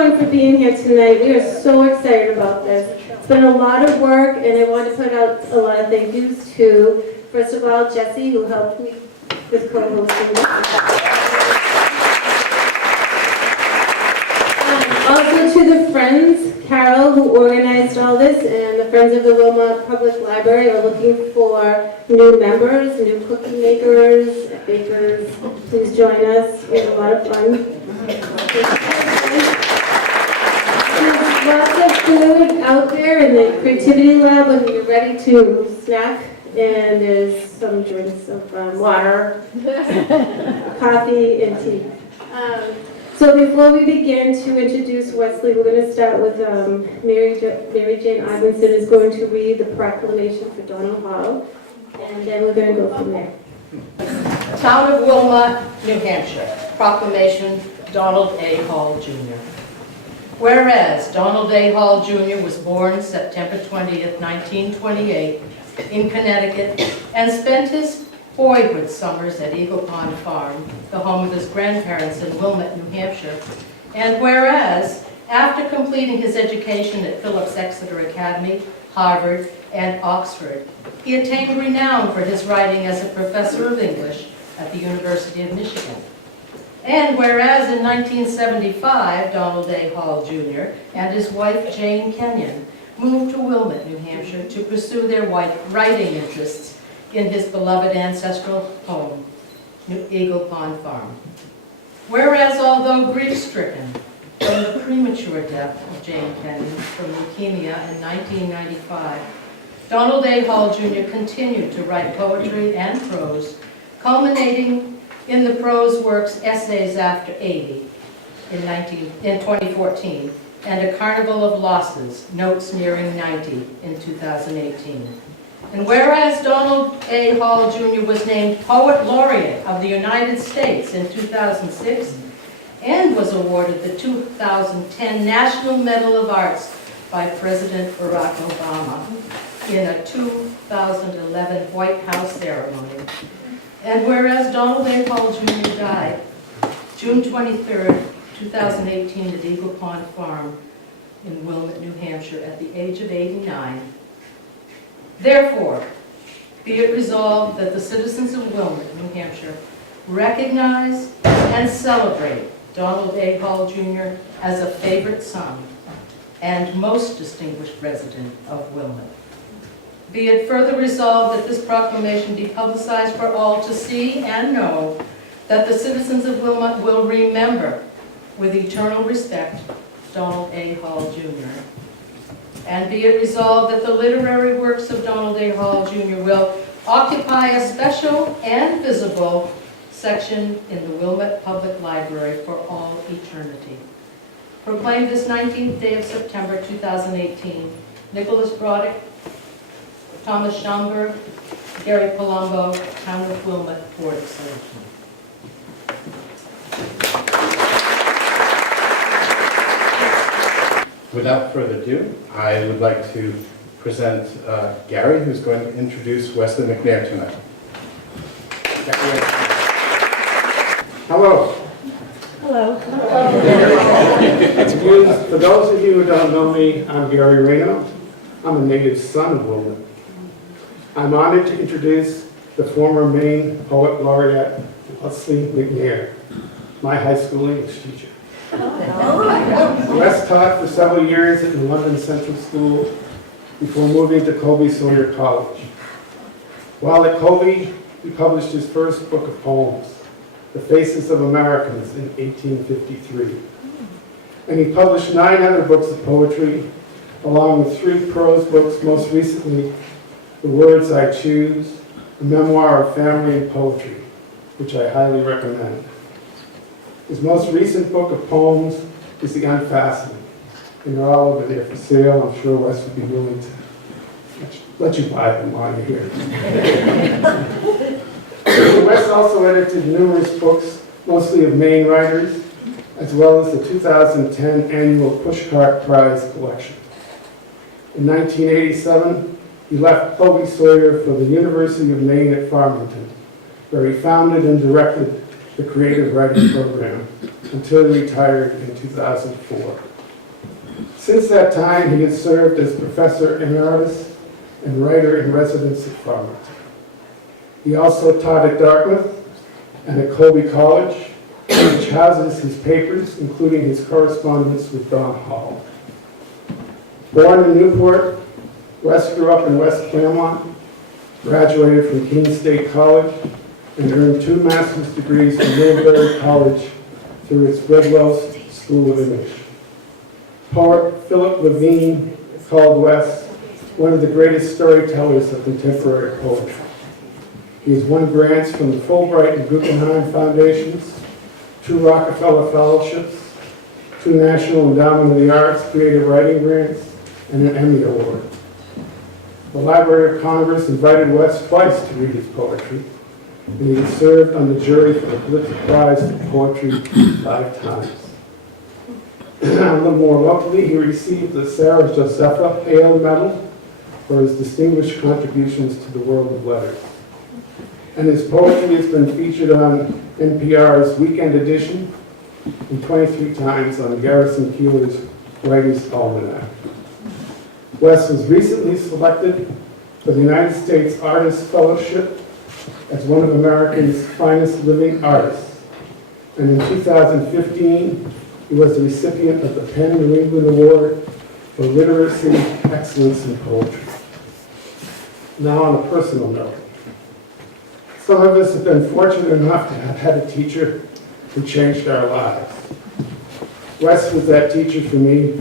everyone for being here tonight. We are so excited about this. It's been a lot of work, and I want to put out a lot of thank yous to, first of all, Jesse, who helped me with co-hosting this. Also to the Friends, Carol, who organized all this, and the Friends of the Wilmot Public Library are looking for new members, new cookie makers, bakers. Please join us. We have a lot of fun. There's lots of food out there in the Creativity Lab when you're ready to snack. And there's some drinks of water, coffee, and tea. So before we begin to introduce Wesley, we're going to start with Mary Jane Ivinson is going to read the proclamation for Donald Hall, and then we're going to go from there. Town of Wilmot, New Hampshire. Proclamation, Donald A. Hall, Jr. Whereas Donald A. Hall, Jr. was born September 20th, 1928 in Connecticut and spent his boyhood summers at Eagle Pond Farm, the home of his grandparents in Wilmot, New Hampshire. And whereas, after completing his education at Phillips Exeter Academy, Harvard, and Oxford, he attained renown for his writing as a professor of English at the University of Michigan. And whereas in 1975, Donald A. Hall, Jr. and his wife, Jane Kenyon, moved to Wilmot, New Hampshire to pursue their writing interests in his beloved ancestral home, Eagle Pond Farm. Whereas, although grief-stricken from the premature death of Jane Kenyon from leukemia in 1995, Donald A. Hall, Jr. continued to write poetry and prose, culminating in the prose works Essays After 80 in 2014, and A Carnival of Losses, Notes Nearing 90 in 2018. And whereas Donald A. Hall, Jr. was named Poet Laureate of the United States in 2006 and was awarded the 2010 National Medal of Arts by President Barack Obama in a 2011 White House ceremony. And whereas Donald A. Hall, Jr. died June 23rd, 2018 at Eagle Pond Farm in Wilmot, New Hampshire at the age of 89, therefore, be it resolved that the citizens of Wilmot, New Hampshire, recognize and celebrate Donald A. Hall, Jr. as a favorite son and most distinguished resident of Wilmot. Be it further resolved that this proclamation be publicized for all to see and know that the citizens of Wilmot will remember with eternal respect Donald A. Hall, Jr. And be it resolved that the literary works of Donald A. Hall, Jr. will occupy a special and visible section in the Wilmot Public Library for all eternity. Proclaimed this 19th day of September 2018, Nicholas Broderick, Thomas Schomburg, Gary Palumbo, Town of Wilmot, Board of Selectmen. Without further ado, I would like to present Gary, who's going to introduce Wesley McNair tonight. Hello. Hello. For those of you who don't know me, I'm Gary Reno. I'm a native son of Wilmot. I'm honored to introduce the former Maine Poet Laureate, Wesley McNair, my high school English teacher. Wes taught for several years at the London Central School before moving to Colby Sawyer College. While at Colby, he published his first book of poems, The Faces of Americans, in 1853. And he published 9 other books of poetry, along with 3 prose books, most recently, The Words I Choose, a memoir of family and poetry, which I highly recommend. His most recent book of poems is The Unfastening, and they're all over there for sale. I'm sure Wes would be willing to let you buy them while you're here. Wes also edited numerous books, mostly of Maine writers, as well as the 2010 annual Pushcart Prize collection. In 1987, he left Colby Sawyer for the University of Maine at Farmington, where he founded and directed the creative writing program, until he retired in 2004. Since that time, he has served as professor emeritus and writer in residence at Farmington. He also taught at Dartmouth and at Colby College, which houses his papers, including his correspondence with Don Hall. Born in Newport, Wes grew up in West Claremont, graduated from Keene State College, and earned 2 master's degrees from Middlebury College through its Bridwell School of English. Poet Philip Levine called Wes one of the greatest storytellers of contemporary poetry. He has won grants from the Fulbright and Guggenheim Foundations, 2 Rockefeller Fellowships, 2 National Endowment of the Arts Creative Writing Grants, and an Emmy Award. The Library of Congress invited Wes twice to read his poetry, and he has served on the jury for the Pulitzer Prize for Poetry 5 times. A little more locally, he received the Sarah Josepha Hale Medal for his distinguished contributions to the world of letters. And his poetry has been featured on NPR's Weekend Edition and 23 times on Garrison Keillor's Writers' Almanac. Wes was recently selected for the United States Artist Fellowship as one of America's finest living artists. And in 2015, he was the recipient of the Penn New England Award for Literacy Excellence in Poetry. Now on a personal note, some of us have been fortunate enough to have had a teacher who changed our lives. Wes was that teacher for me,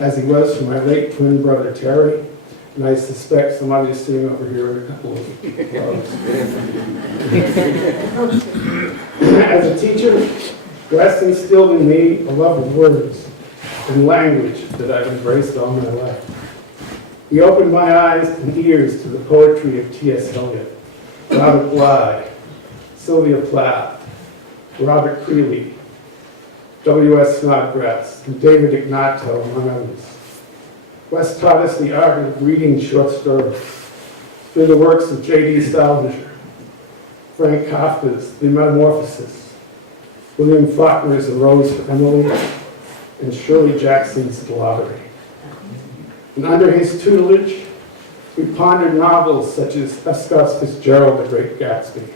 as he was for my late twin brother Terry, and I suspect some of you sitting over here in a couple of gloves. As a teacher, Wes instilled in me a love of words and language that I've embraced all my life. He opened my eyes and ears to the poetry of T.S. Eliot, Robert Bly, Sylvia Plath, Robert Creeley, W.S. Snodgrass, and David Ignato, among others. Wes taught us the art of reading short stories through the works of J.D. Salinger, Frank Kafka's The Metamorphosis, William Faulkner's A Rose for Emily, and Shirley Jackson's The Lottery. And under his tutelage, we pondered novels such as F. Scott Fitzgerald, The Great Gatsby,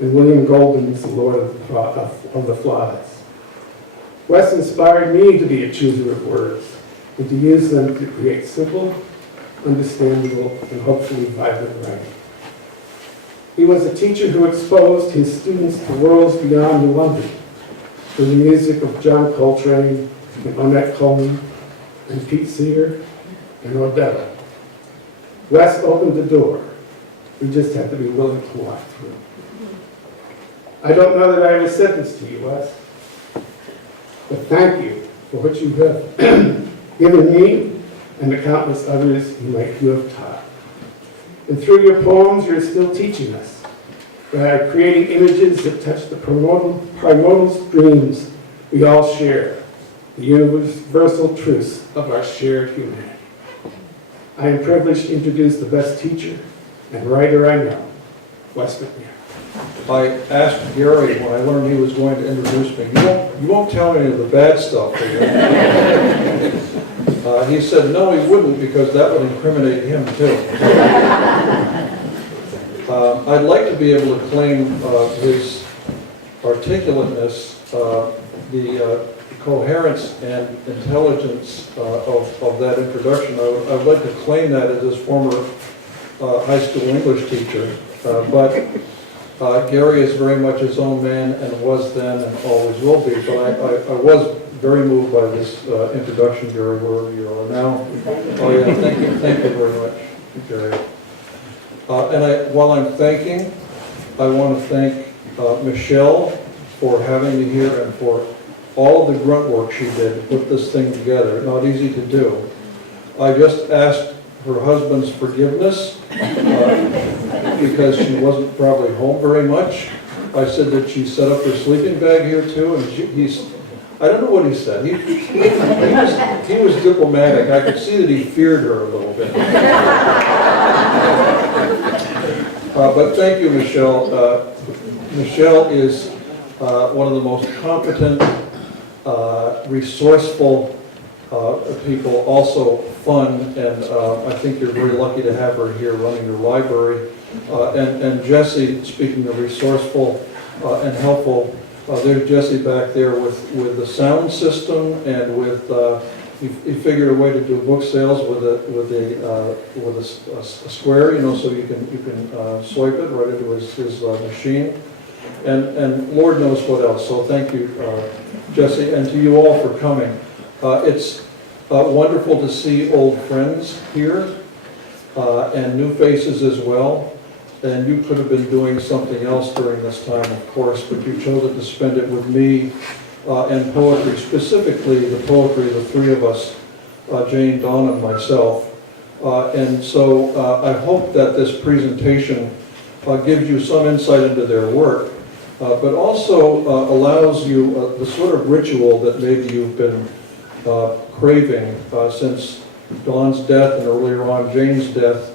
and William Golding's The Lord of the Flies. Wes inspired me to be a chooser of words and to use them to create simple, understandable, and hopefully vibrant writing. He was a teacher who exposed his students to worlds beyond New London through the music of John Coltrane and Ornette Coleman and Pete Seeger and Odetta. Wes opened the door. We just had to be willing to walk through. I don't know that I ever said this to you, Wes, but thank you for what you have given me and the countless others you have taught. And through your poems, you're still teaching us by creating images that touch the primordial dreams we all share, the universal truths of our shared humanity. I am privileged to introduce the best teacher and writer I know, Wes McNair. I asked Gary when I learned he was going to introduce me, you won't tell me any of the bad stuff, do you?" He said no, he wouldn't, because that would incriminate him too. I'd like to be able to claim his articulateness, the coherence and intelligence of that introduction. I would like to claim that as his former high school English teacher, but Gary is very much his own man and was then and always will be. But I was very moved by this introduction, Gary, wherever you are now. Oh yeah, thank you very much, Gary. And while I'm thanking, I want to thank Michelle for having me here and for all of the grunt work she did to put this thing together. Not easy to do. I just asked her husband's forgiveness because she wasn't probably home very much. I said that she set up her sleeping bag here too, and I don't know what he said. He was diplomatic. I could see that he feared her a little bit. But thank you, Michelle. Michelle is one of the most competent, resourceful people, also fun, and I think you're very lucky to have her here running your library. And Jessie, speaking of resourceful and helpful, there's Jessie back there with the sound system and with, he figured a way to do book sales with a square, you know, so you can swipe it right into his machine. And Lord knows what else. So thank you, Jessie, and to you all for coming. It's wonderful to see old friends here and new faces as well. And you could have been doing something else during this time, of course, but you chose to spend it with me and poetry, specifically the poetry of the three of us, Jane, Dawn, and myself. And so I hope that this presentation gives you some insight into their work, but also allows you the sort of ritual that maybe you've been craving since Dawn's death and earlier on Jane's death.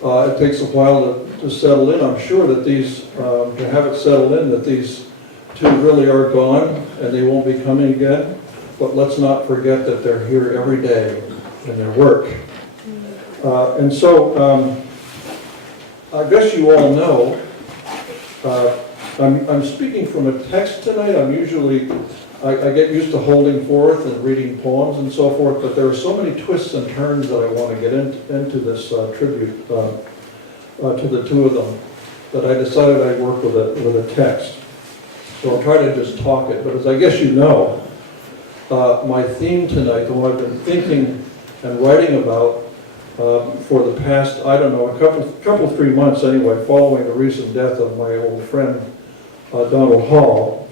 It takes a while to settle in. I'm sure that these, to have it settled in, that these two really are gone and they won't be coming again. But let's not forget that they're here every day in their work. And so, I guess you all know, I'm speaking from a text tonight. I'm usually, I get used to holding forth and reading poems and so forth, but there are so many twists and turns that I want to get into this tribute to the two of them that I decided I'd work with a text. So I'll try to just talk it, but as I guess you know, my theme tonight, the one I've been thinking and writing about for the past, I don't know, a couple 3 months anyway, following the recent death of my old friend Donald Hall,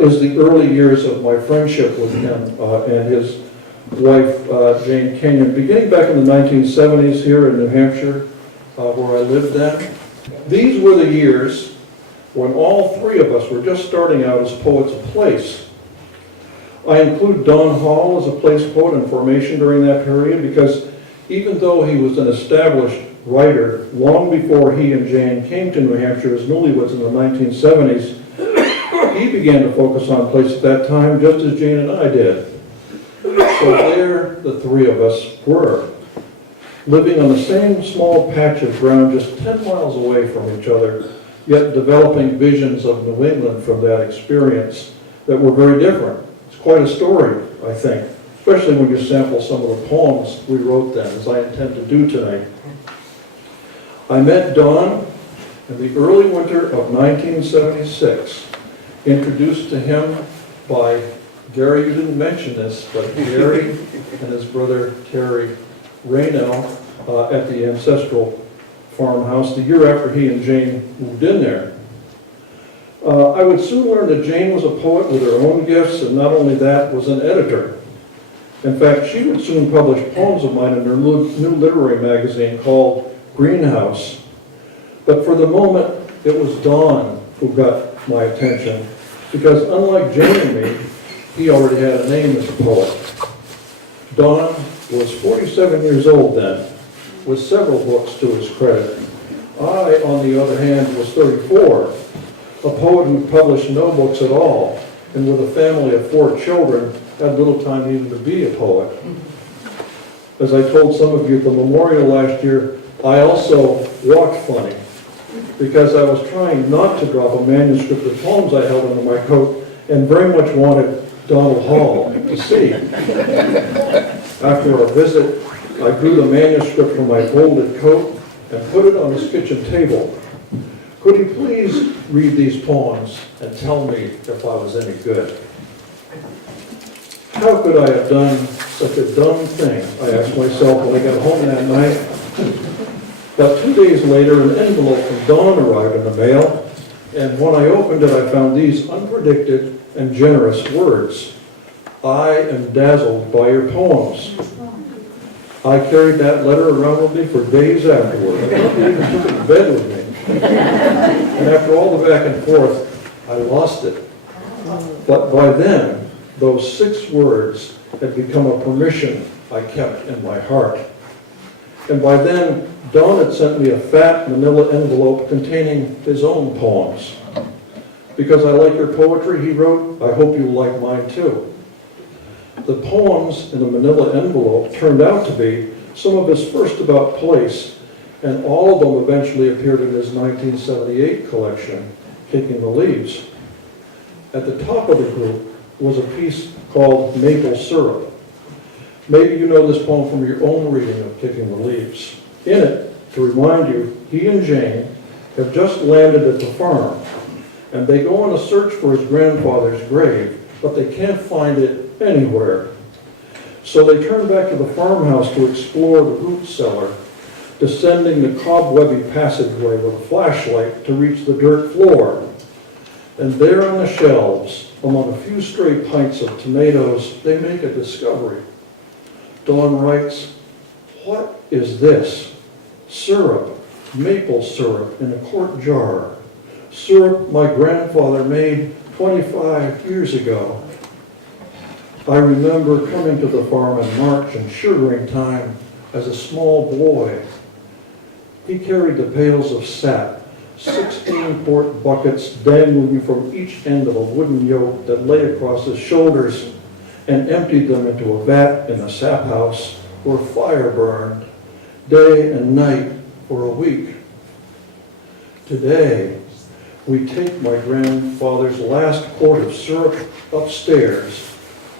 is the early years of my friendship with him and his wife Jane Kenyon, beginning back in the 1970s here in New Hampshire, where I lived then. These were the years when all three of us were just starting out as poets of place. I include Don Hall as a place poet in formation during that period because even though he was an established writer long before he and Jane came to New Hampshire as newlyweds in the 1970s, he began to focus on place at that time just as Jane and I did. So there the three of us were, living on the same small patch of ground just 10 miles away from each other, yet developing visions of New England from that experience that were very different. It's quite a story, I think, especially when you sample some of the poems we wrote then, as I intend to do tonight. I met Don in the early winter of 1976, introduced to him by Gary, you didn't mention this, but Gary and his brother Terry Raynell at the ancestral farmhouse the year after he and Jane moved in there. I would soon learn that Jane was a poet with her own gifts, and not only that, was an editor. In fact, she would soon publish poems of mine in her new literary magazine called Greenhouse. But for the moment, it was Don who got my attention, because unlike Jane and me, he already had a name as a poet. Don was 47 years old then, with several books to his credit. I, on the other hand, was 34, a poet who published no books at all, and with a family of 4 children, had little time even to be a poet. As I told some of you at the memorial last year, I also walked funny, because I was trying not to drop a manuscript of poems I held under my coat, and very much wanted Donald Hall to see. After our visit, I drew the manuscript from my folded coat and put it on his kitchen table. Could he please read these poems and tell me if I was any good? How could I have done such a dumb thing, I asked myself when I got home that night. But 2 days later, an envelope from Dawn arrived in the mail, and when I opened it, I found these unpredicted and generous words. I am dazzled by your poems. I carried that letter around with me for days afterward. I even took it to bed with me. And after all the back and forth, I lost it. But by then, those 6 words had become a permission I kept in my heart. And by then, Don had sent me a fat manila envelope containing his own poems. Because I like your poetry, he wrote, I hope you like mine too. The poems in a manila envelope turned out to be some of his first about place, and all of them eventually appeared in his 1978 collection, Kicking the Leaves. At the top of the group was a piece called Maple Syrup. Maybe you know this poem from your own reading of Kicking the Leaves. In it, to remind you, he and Jane have just landed at the farm, and they go on a search for his grandfather's grave, but they can't find it anywhere. So they turn back to the farmhouse to explore the root cellar, descending the cobwebby passageway with a flashlight to reach the dirt floor. And there on the shelves, among a few stray pints of tomatoes, they make a discovery. Dawn writes, "What is this? Syrup, maple syrup in a quart jar. Syrup my grandfather made 25 years ago. I remember coming to the farm in March and sugaring time as a small boy. He carried the pails of sap, 16 quart buckets dangling from each end of a wooden yoke that lay across his shoulders, and emptied them into a vat in the sap house where fire burned, day and night for a week. Today, we take my grandfather's last quart of syrup upstairs,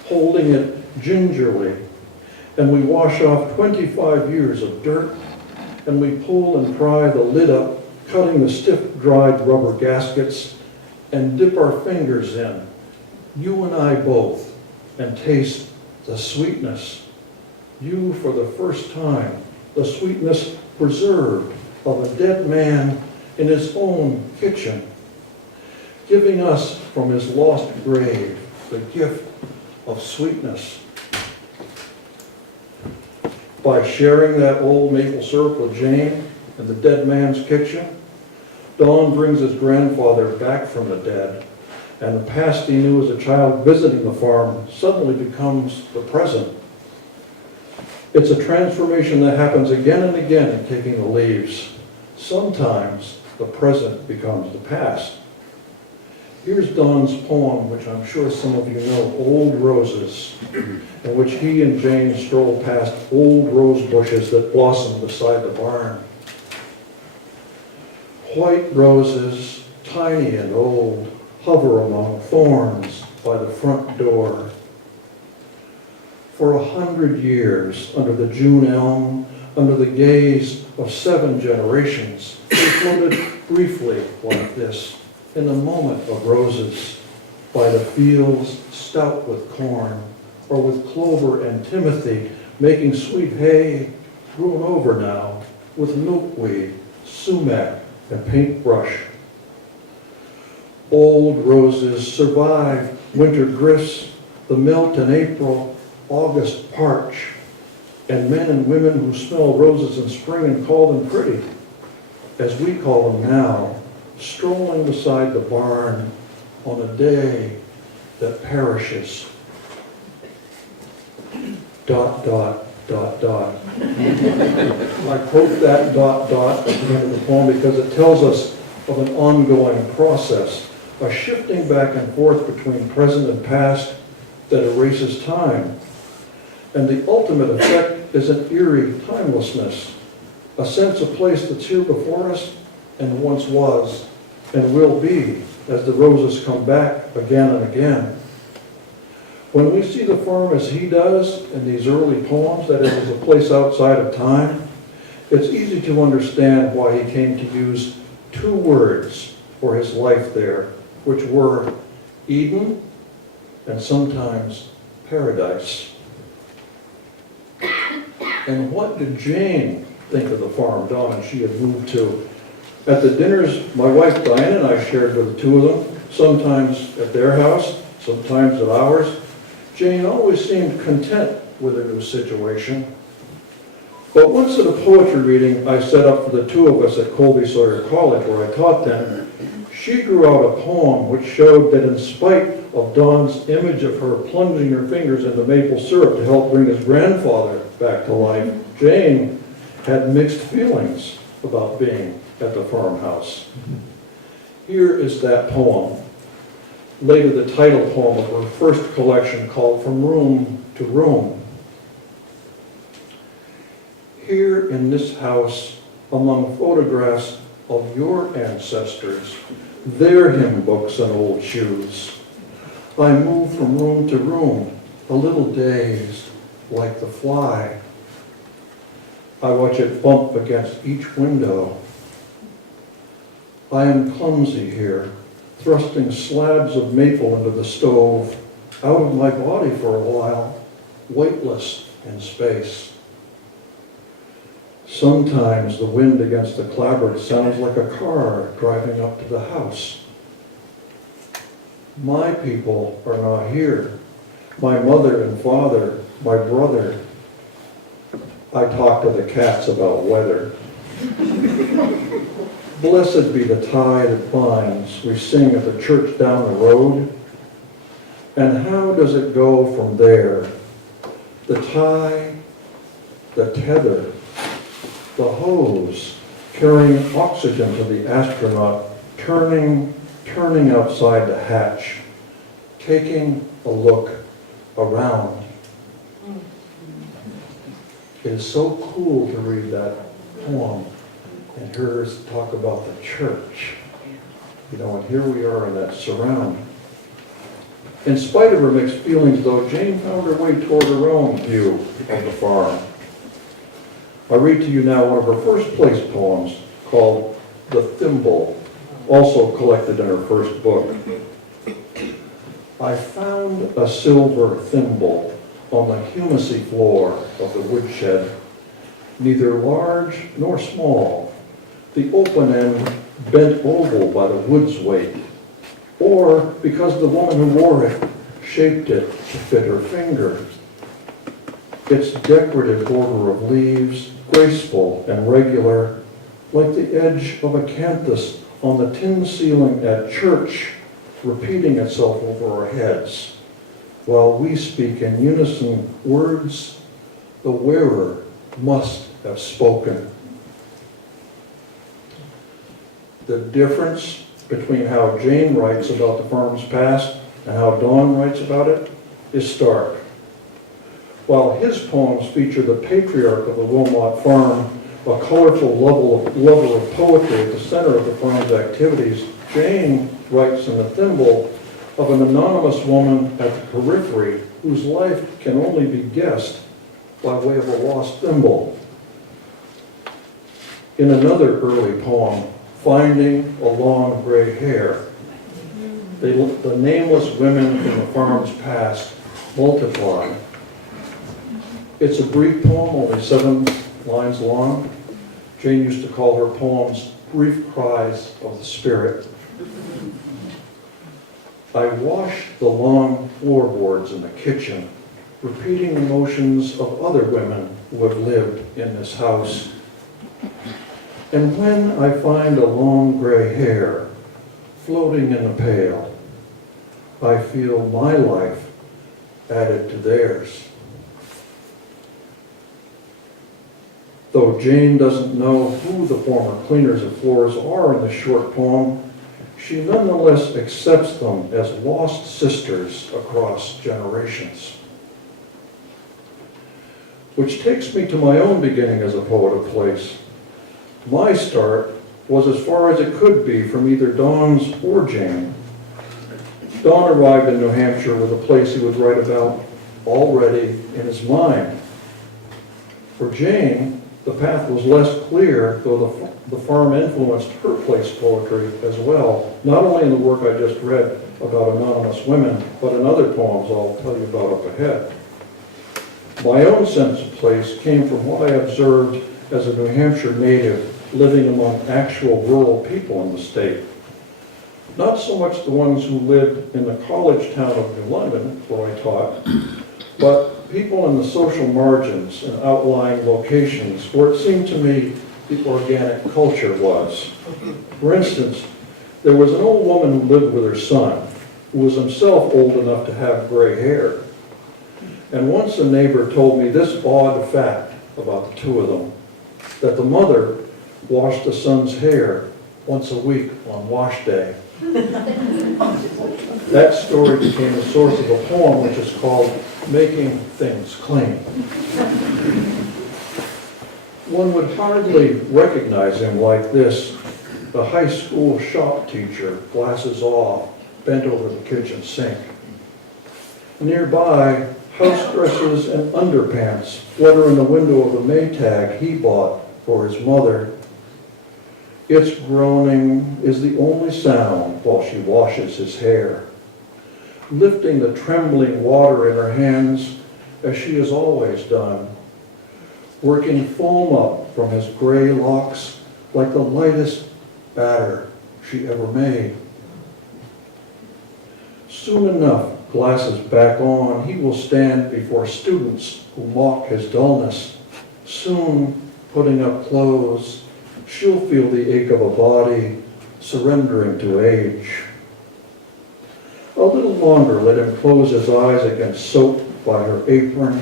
holding it gingerly, and we wash off 25 years of dirt, and we pull and pry the lid up, cutting the stiff, dried rubber gaskets, and dip our fingers in, you and I both, and taste the sweetness. You for the first time, the sweetness preserved of a dead man in his own kitchen, giving us from his lost grave the gift of sweetness. By sharing that old maple syrup with Jane in the dead man's kitchen, Don brings his grandfather back from the dead, and the past he knew as a child visiting the farm suddenly becomes the present. It's a transformation that happens again and again in Kicking the Leaves. Sometimes the present becomes the past. Here's Don's poem, which I'm sure some of you know, Old Roses, in which he and Jane stroll past old rose bushes that blossom beside the barn. White roses, tiny and old, hover among thorns by the front door. For 100 years, under the June elm, under the gaze of 7 generations, they floated briefly like this, in a moment of roses, by the fields stout with corn, or with clover and timothy, making sweet hay, grown over now, with milkweed, sumac, and paintbrush. Old roses survive winter drifts, the melt in April, August parch, and men and women who smell roses in spring and call them pretty, as we call them now, strolling beside the barn on a day that perishes. ... I quote that ... at the end of the poem because it tells us of an ongoing process, a shifting back and forth between present and past that erases time. And the ultimate effect is an eerie timelessness, a sense of place that's here before us and once was and will be as the roses come back again and again. When we see the farm as he does in these early poems, that it is a place outside of time, it's easy to understand why he came to use 2 words for his life there, which were Eden and sometimes paradise. And what did Jane think of the farm Don and she had moved to? At the dinners my wife Diane and I shared with the 2 of them, sometimes at their house, sometimes at ours, Jane always seemed content with her new situation. But once at a poetry reading I set up for the 2 of us at Colby Sawyer College, where I taught then, she drew out a poem which showed that in spite of Don's image of her plunging her fingers into maple syrup to help bring his grandfather back to life, Jane had mixed feelings about being at the farmhouse. Here is that poem, later the title poem of her first collection called From Room to Room. Here in this house, among photographs of your ancestors, their hymn books and old shoes, I move from room to room, a little dazed, like the fly. I watch it bump against each window. I am clumsy here, thrusting slabs of maple into the stove, out of my body for a while, weightless in space. Sometimes the wind against the clapboard sounds like a car driving up to the house. My people are not here. My mother and father, my brother. I talk to the cats about weather. Blessed be the tie that binds, we sing at the church down the road. And how does it go from there? The tie, the tether, the hose, carrying oxygen to the astronaut, turning outside the hatch, taking a look around. It is so cool to read that poem and hear us talk about the church. And here we are in that surround. In spite of her mixed feelings, though, Jane found her way toward her own view of the farm. I read to you now one of her first place poems called The Thimble, also collected in her first book. I found a silver thimble on the humusy floor of the woodshed, neither large nor small, the open end bent oval by the wood's weight, or because the woman who wore it shaped it to fit her finger. Its decorative border of leaves, graceful and regular, like the edge of a canthus on the tin ceiling at church, repeating itself over our heads, while we speak in unison words the wearer must have spoken. The difference between how Jane writes about the farm's past and how Dawn writes about it is stark. While his poems feature the patriarch of the Wilmot farm, a colorful lover of poetry at the center of the farm's activities, Jane writes in The Thimble of an anonymous woman at the periphery whose life can only be guessed by way of a lost thimble. In another early poem, Finding a Long Gray Hair, the nameless women from the farm's past multiply. It's a brief poem, only 7 lines long. Jane used to call her poems brief cries of the spirit. I wash the long floorboards in the kitchen, repeating the motions of other women who have lived in this house. And when I find a long gray hair floating in a pail, I feel my life added to theirs. Though Jane doesn't know who the former cleaners of floors are in the short poem, she nonetheless accepts them as lost sisters across generations. Which takes me to my own beginning as a poet of place. My start was as far as it could be from either Dawn's or Jane. Dawn arrived in New Hampshire with a place he would write about already in his mind. For Jane, the path was less clear, though the farm influenced her place poetry as well, not only in the work I just read about anonymous women, but in other poems I'll tell you about up ahead. My own sense of place came from what I observed as a New Hampshire native living among actual rural people in the state. Not so much the ones who lived in the college town of New London, where I taught, but people in the social margins and outlying locations where it seemed to me the organic culture was. For instance, there was an old woman who lived with her son, who was himself old enough to have gray hair. And once a neighbor told me this odd fact about the two of them, that the mother washed the son's hair once a week on wash day. That story became the source of a poem which is called Making Things Clean. One would hardly recognize him like this, the high school shop teacher, glasses off, bent over the kitchen sink. Nearby, house dresses and underpants flutter in the window of the Maytag he bought for his mother. Its groaning is the only sound while she washes his hair, lifting the trembling water in her hands as she has always done, working foam up from his gray locks like the lightest batter she ever made. Soon enough, glasses back on, he will stand before students who mock his dullness. Soon, putting up clothes, she'll feel the ache of a body surrendering to age. A little longer, let him close his eyes against soap by her apron.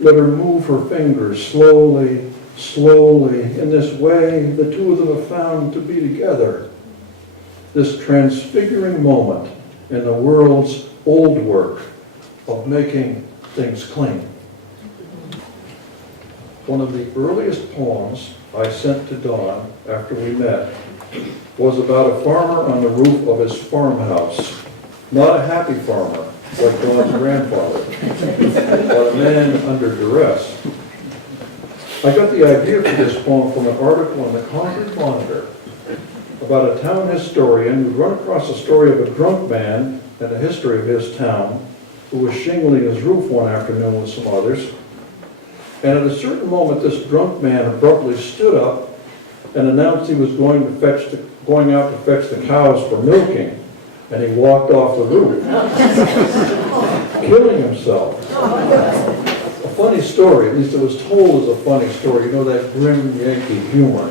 Let her move her fingers slowly, slowly. In this way, the two of them have found to be together. This transfiguring moment in the world's old work of making things clean. One of the earliest poems I sent to Don after we met was about a farmer on the roof of his farmhouse. Not a happy farmer like Don's grandfather, but a man under duress. I got the idea for this poem from an article in the Concord Monitor about a town historian who'd run across the story of a drunk man and the history of his town who was shingling his roof one afternoon with some others. And at a certain moment, this drunk man abruptly stood up and announced he was going out to fetch the cows for milking, and he walked off the roof, killing himself. A funny story, at least it was told as a funny story. You know, that grim Yankee humor.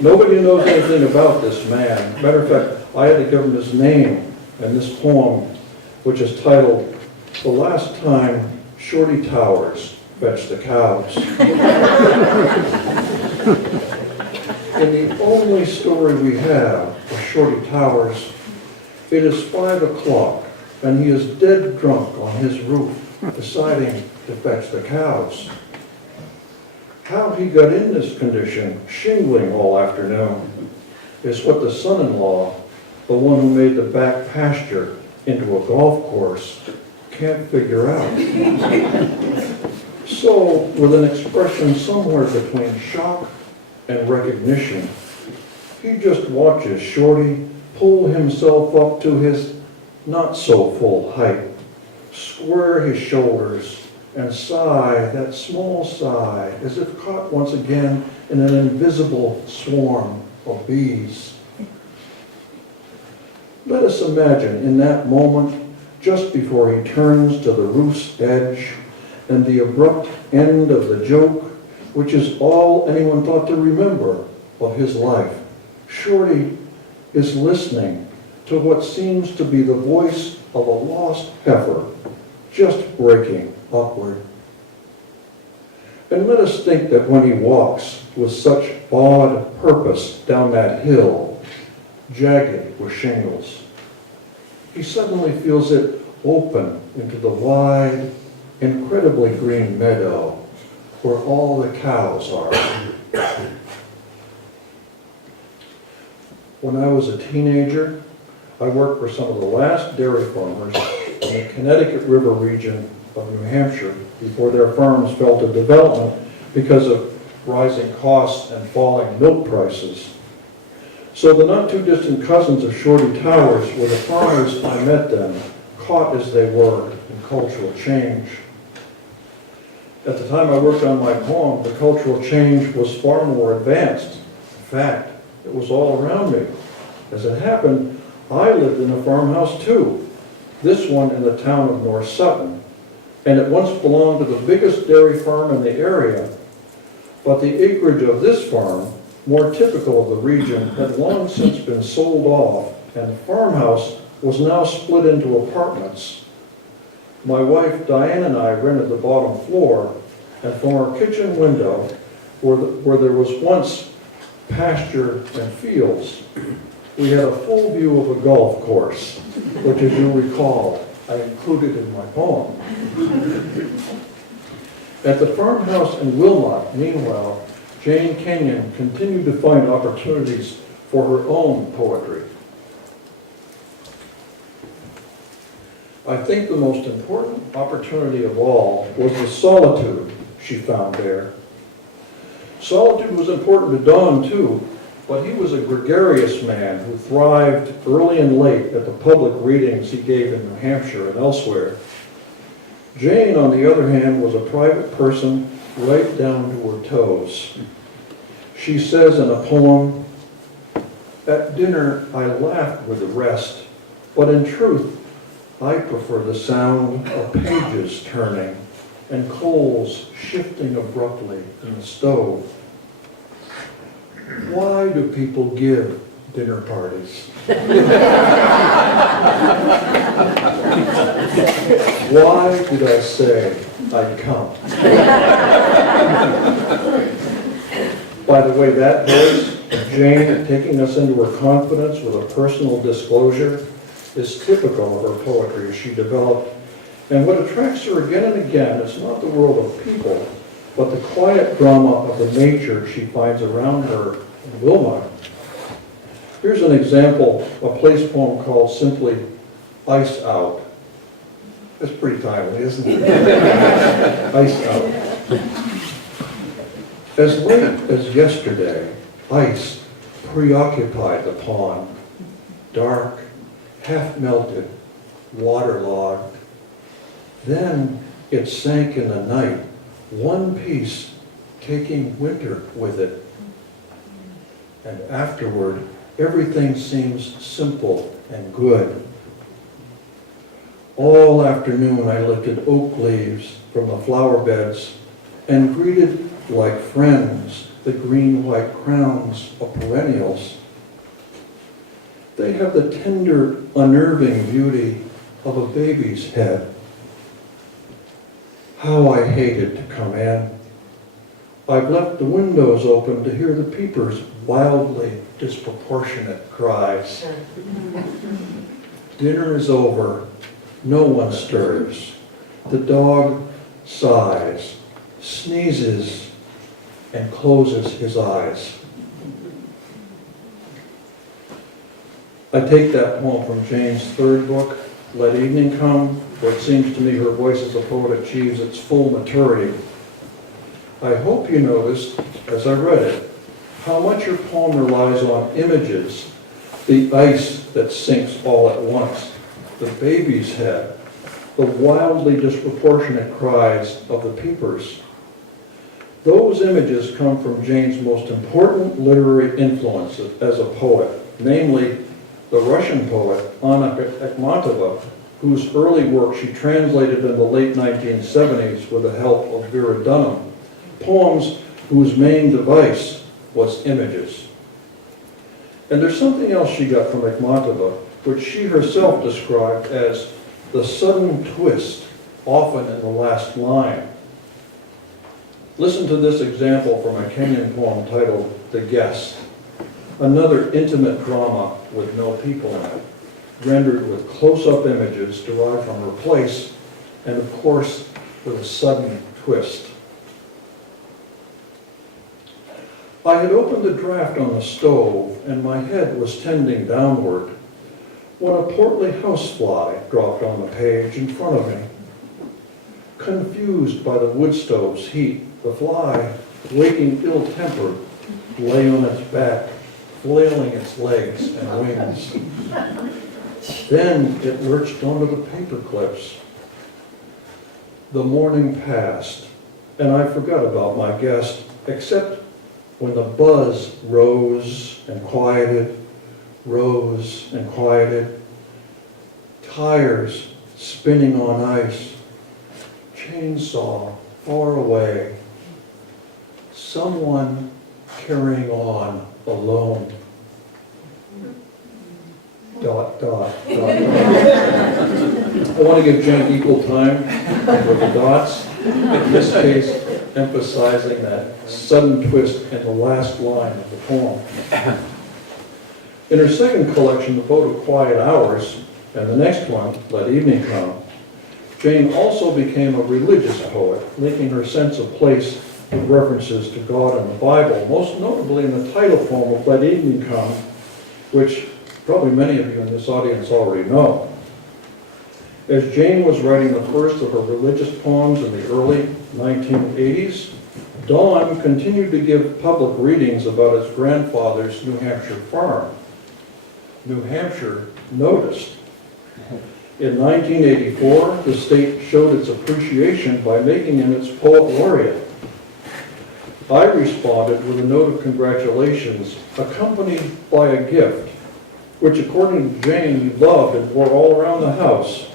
Nobody knows anything about this man. Matter of fact, I had to give him his name in this poem, which is titled, "The Last Time Shorty Towers Fetched the Cows." In the only story we have of Shorty Towers, it is 5 o'clock, and he is dead drunk on his roof, deciding to fetch the cows. How he got in this condition, shingling all afternoon, is what the son-in-law, the one who made the back pasture into a golf course, can't figure out. So, with an expression somewhere between shock and recognition, he just watches Shorty pull himself up to his not-so-full height, square his shoulders, and sigh that small sigh as if caught once again in an invisible swarm of bees. Let us imagine in that moment, just before he turns to the roof's edge, and the abrupt end of the joke, which is all anyone thought to remember of his life. Shorty is listening to what seems to be the voice of a lost heifer, just breaking upward. And let us think that when he walks with such odd purpose down that hill, jagged with shingles, he suddenly feels it open into the wide, incredibly green meadow where all the cows are. When I was a teenager, I worked for some of the last dairy farmers in the Connecticut River region of New Hampshire before their farms fell to development because of rising costs and falling milk prices. So the not too distant cousins of Shorty Towers were the farmers I met then, caught as they were in cultural change. At the time I worked on my poem, the cultural change was far more advanced. In fact, it was all around me. As it happened, I lived in a farmhouse too, this one in the town of North Sutton, and it once belonged to the biggest dairy farm in the area. But the acreage of this farm, more typical of the region, had long since been sold off, and the farmhouse was now split into apartments. My wife Diane and I rented the bottom floor, and from our kitchen window, where there was once pasture and fields, we had a full view of a golf course, which, as you recall, I included in my poem. At the farmhouse in Wilmot, meanwhile, Jane Kenyon continued to find opportunities for her own poetry. I think the most important opportunity of all was the solitude she found there. Solitude was important to Don, too, but he was a gregarious man who thrived early and late at the public readings he gave in New Hampshire and elsewhere. Jane, on the other hand, was a private person right down to her toes. She says in a poem, "At dinner I laughed with the rest, but in truth I prefer the sound of pages turning and coals shifting abruptly in the stove." Why do people give dinner parties? Why did I say I'd come? By the way, that voice, Jane taking us into her confidence with a personal disclosure, is typical of her poetry she developed. And what attracts her again and again is not the world of people, but the quiet drama of the nature she finds around her in Wilmot. Here's an example, a place poem called simply Ice Out. That's pretty timely, isn't it? Ice Out. As late as yesterday, ice preoccupied the pond, dark, half-melted, waterlogged. Then it sank in the night, one piece taking winter with it. And afterward, everything seems simple and good. All afternoon I lifted oak leaves from the flower beds and greeted like friends the green-white crowns of perennials. They have the tender, unnerving beauty of a baby's head. How I hated to come in. I've left the windows open to hear the peepers' wildly disproportionate cries. Dinner is over. No one stirs. The dog sighs, sneezes, and closes his eyes. I take that poem from Jane's third book, Let Evening Come, where it seems to me her voice as a poet achieves its full maturity. I hope you noticed, as I read it, how much your poem relies on images, the ice that sinks all at once, the baby's head, the wildly disproportionate cries of the peepers. Those images come from Jane's most important literary influence as a poet, namely the Russian poet Anna Akhmatova, whose early work she translated in the late 1970s with the help of Vera Dunham, poems whose main device was images. And there's something else she got from Akhmatova, which she herself described as the sudden twist, often in the last line. Listen to this example from a Kenyan poem titled The Guest, another intimate drama with no people in it, rendered with close-up images derived from her place, and of course, with a sudden twist. I had opened the draft on the stove, and my head was tending downward, when a portly housefly dropped on the page in front of me. Confused by the wood stove's heat, the fly, waking ill-tempered, lay on its back, flailing its legs and wings. Then it lurched onto the paper clips. The morning passed, and I forgot about my guest, except when the buzz rose and quieted, tires spinning on ice, chainsaw far away, someone carrying on alone. ... I want to give Jane equal time with the dots, in this case emphasizing that sudden twist in the last line of the poem. In her second collection, The Boat of Quiet Hours, and the next one, Let Evening Come, Jane also became a religious poet, linking her sense of place with references to God and the Bible, most notably in the title poem of Let Evening Come, which probably many of you in this audience already know. As Jane was writing the first of her religious poems in the early 1980s, Dawn continued to give public readings about its grandfather's New Hampshire farm. New Hampshire noticed. In 1984, the state showed its appreciation by making him its poet laureate. I responded with a note of congratulations, accompanied by a gift, which according to Jane, he loved and wore all around the house,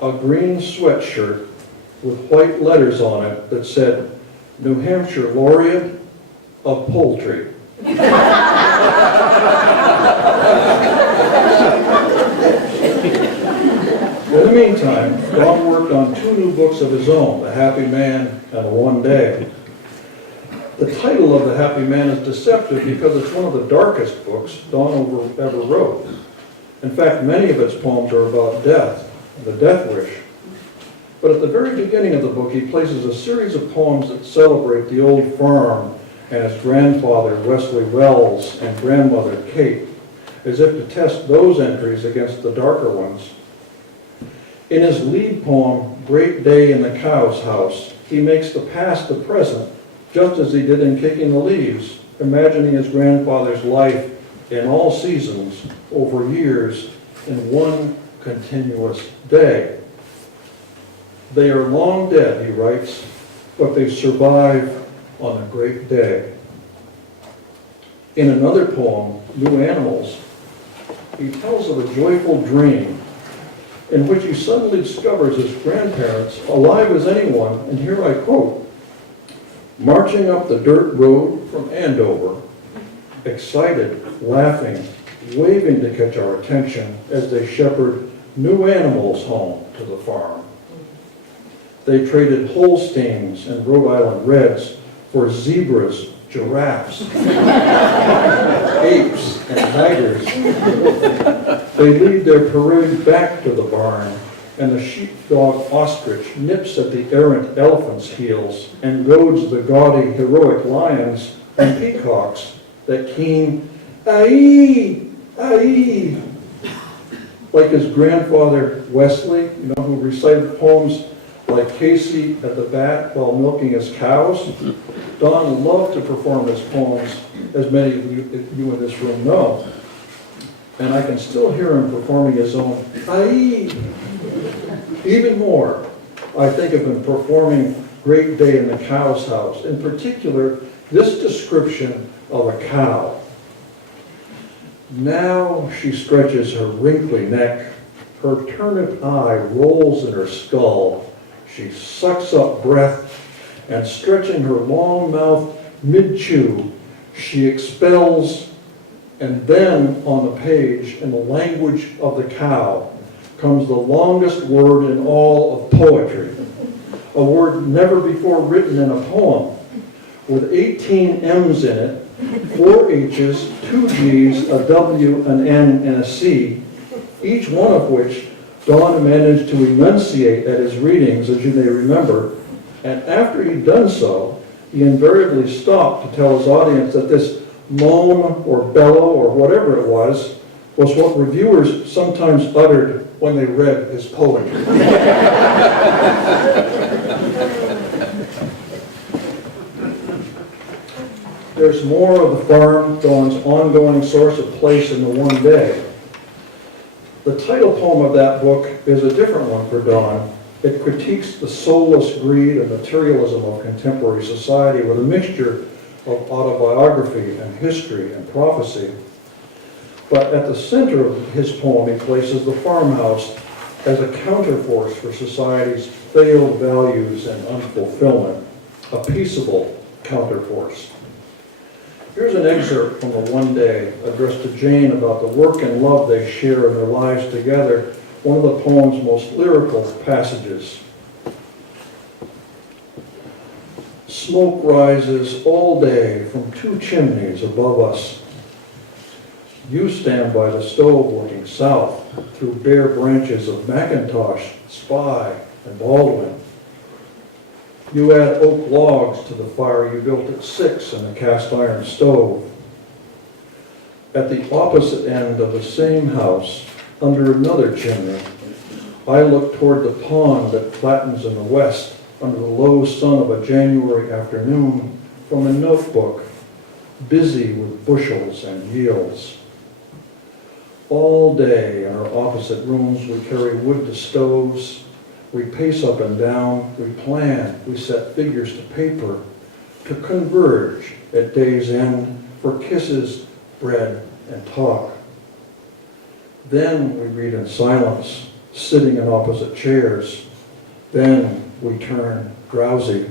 a green sweatshirt with white letters on it that said, New Hampshire Laureate of Poultry. In the meantime, Dawn worked on 2 new books of his own, The Happy Man and One Day. The title of The Happy Man is deceptive because it's one of the darkest books Dawn ever wrote. In fact, many of its poems are about death, the death wish. But at the very beginning of the book, he places a series of poems that celebrate the old farm and his grandfather, Wesley Wells, and grandmother, Kate, as if to test those entries against the darker ones. In his lead poem, Great Day in the Cow's House, he makes the past the present, just as he did in Kicking the Leaves, imagining his grandfather's life in all seasons over years in one continuous day. They are long dead, he writes, but they survive on a great day. In another poem, New Animals, he tells of a joyful dream in which he suddenly discovers his grandparents, alive as anyone, and here I quote, marching up the dirt road from Andover, excited, laughing, waving to catch our attention as they shepherd new animals home to the farm. They traded Holsteins and Rhode Island Reds for zebras, giraffes, apes, and tigers. They lead their parade back to the barn, and the sheepdog ostrich nips at the errant elephant's heels and goads the gaudy, heroic lions and peacocks that keen, aye, aye. Like his grandfather, Wesley, who recited poems like Casey at the bat while milking his cows, Don loved to perform his poems, as many of you in this room know. And I can still hear him performing his own, aye. Even more, I think of him performing Great Day in the Cow's House. In particular, this description of a cow. Now she stretches her wrinkly neck, her turnip eye rolls in her skull. She sucks up breath, and stretching her long mouth mid-chew, she expels, and then on the page, in the language of the cow, comes the longest word in all of poetry, a word never before written in a poem, with 18 M's in it, 4 H's, 2 G's, a W, an N, and a C, each one of which Don managed to enunciate at his readings, as you may remember, and after he'd done so, he invariably stopped to tell his audience that this moan or bellow or whatever it was what reviewers sometimes uttered when they read his poetry. There's more of the farm, Dawn's ongoing source of place in the one day. The title poem of that book is a different one for Dawn. It critiques the soulless greed and materialism of contemporary society with a mixture of autobiography and history and prophecy. But at the center of his poem, he places the farmhouse as a counterforce for society's failed values and unfulfillment, a peaceable counterforce. Here's an excerpt from the One Day addressed to Jane about the work and love they share in their lives together, one of the poem's most lyrical passages. Smoke rises all day from 2 chimneys above us. You stand by the stove looking south through bare branches of McIntosh, Spy, and Baldwin. You add oak logs to the fire you built at 6 in a cast iron stove. At the opposite end of the same house, under another chimney, I look toward the pond that flattens in the west under the low sun of a January afternoon from a notebook, busy with bushels and yields. All day in our opposite rooms we carry wood to stoves, we pace up and down, we plan, we set figures to paper, to converge at day's end for kisses, bread, and talk. Then we read in silence, sitting in opposite chairs. Then we turn drowsy.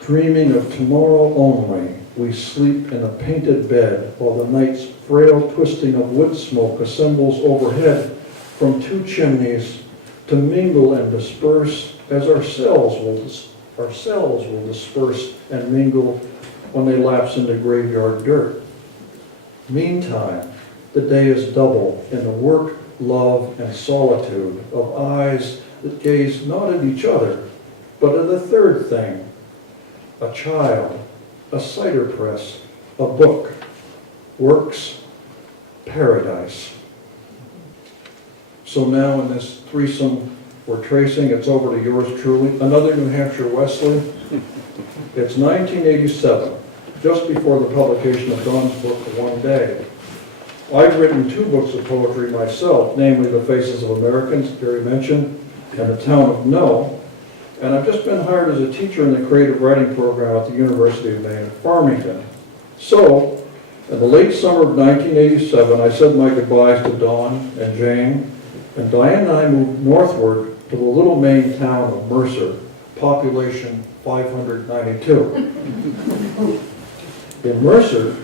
Dreaming of tomorrow only, we sleep in a painted bed while the night's frail twisting of wood smoke assembles overhead from 2 chimneys to mingle and disperse as our cells will disperse and mingle when they lapse into graveyard dirt. Meantime, the day is double in the work, love, and solitude of eyes that gaze not at each other, but at a third thing, a child, a cider press, a book, works, paradise. So now in this threesome we're tracing, it's over to yours truly, another New Hampshire Wesley. It's 1987, just before the publication of Don's book, One Day. I've written 2 books of poetry myself, namely The Faces of Americans, Gary mentioned, and The Town of No. And I've just been hired as a teacher in the creative writing program at the University of Maine at Farmington. So, in the late summer of 1987, I said my goodbyes to Dawn and Jane, and Diane and I moved northward to the little Maine town of Mercer, population 592. In Mercer,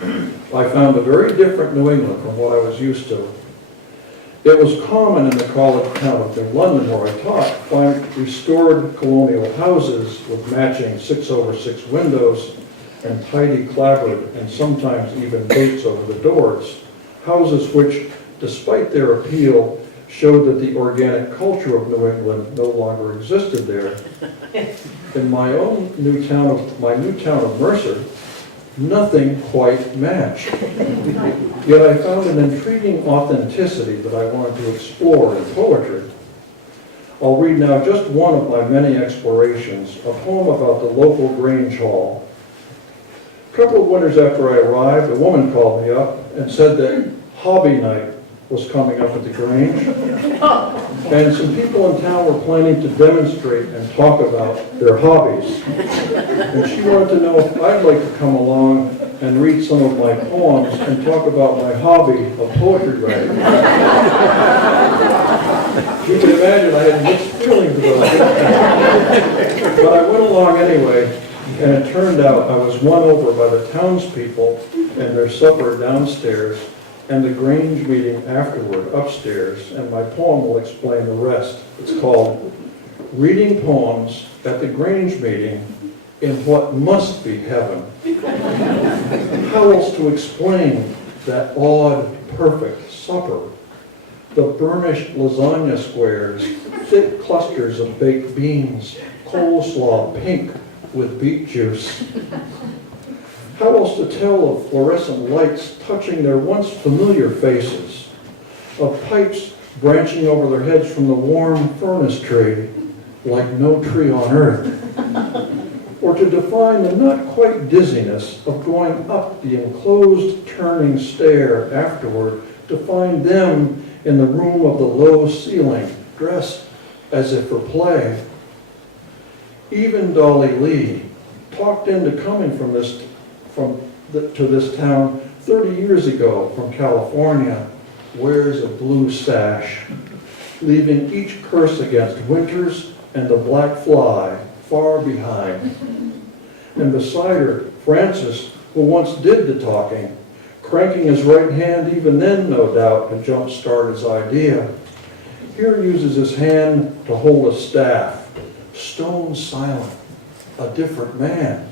I found a very different New England from what I was used to. It was common in the college town of New London, where I taught, to find restored colonial houses with matching 6/6 windows and tidy clapboard and sometimes even dates over the doors. Houses which, despite their appeal, showed that the organic culture of New England no longer existed there. In my new town of Mercer, nothing quite matched. Yet I found an intriguing authenticity that I wanted to explore in poetry. I'll read now just one of my many explorations, a poem about the local Grange Hall. A couple of winters after I arrived, a woman called me up and said that hobby night was coming up at the Grange, and some people in town were planning to demonstrate and talk about their hobbies. And she wanted to know if I'd like to come along and read some of my poems and talk about my hobby of poetry writing. You can imagine I had mixed feelings about it. But I went along anyway, and it turned out I was won over by the townspeople and their supper downstairs and the Grange meeting afterward upstairs, and my poem will explain the rest. It's called Reading Poems at the Grange Meeting in What Must Be Heaven. How else to explain that odd, perfect supper? The burnished lasagna squares, thick clusters of baked beans, coleslaw pink with beet juice. How else to tell of fluorescent lights touching their once familiar faces, of pipes branching over their heads from the warm furnace tree like no tree on earth, or to define the not quite dizziness of going up the enclosed turning stair afterward to find them in the room of the low ceiling, dressed as if for play. Even Dolly Lee, talked into coming to this town 30 years ago from California, wears a blue sash, leaving each curse against winters and the black fly far behind. And beside her, Francis, who once did the talking, cranking his right hand even then, no doubt, to jump-start his idea, here uses his hand to hold a staff, stone silent, a different man.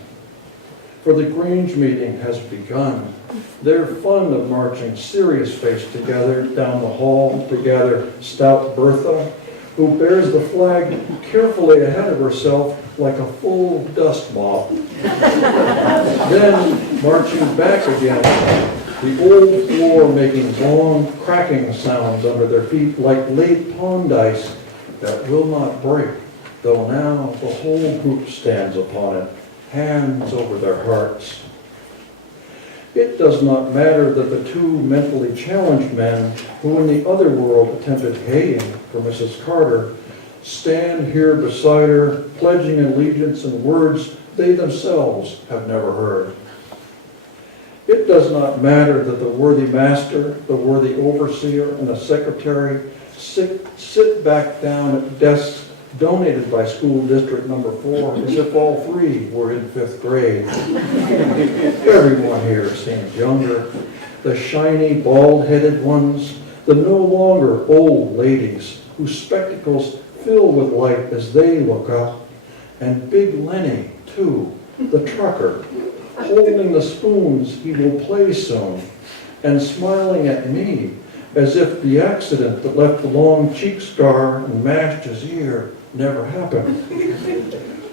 for the Grange meeting has begun. They're fond of marching serious-faced together down the hall to gather stout Bertha, who bears the flag carefully ahead of herself like a full dust moth. Then, marching back again, the old floor making long cracking sounds under their feet like late pond ice that will not break, though now the whole group stands upon it, hands over their hearts. It does not matter that the two mentally challenged men who in the other world attempted haying for Mrs. Carter stand here beside her, pledging allegiance in words they themselves have never heard. It does not matter that the worthy master, the worthy overseer, and the secretary sit back down at desks donated by school district number 4 as if all three were in 5th grade. Everyone here seems younger. The shiny, bald-headed ones, the no longer old ladies whose spectacles fill with light as they look up, and Big Lenny, too, the trucker, holding the spoons he will play soon, and smiling at me as if the accident that left the long cheek scar and mashed his ear never happened.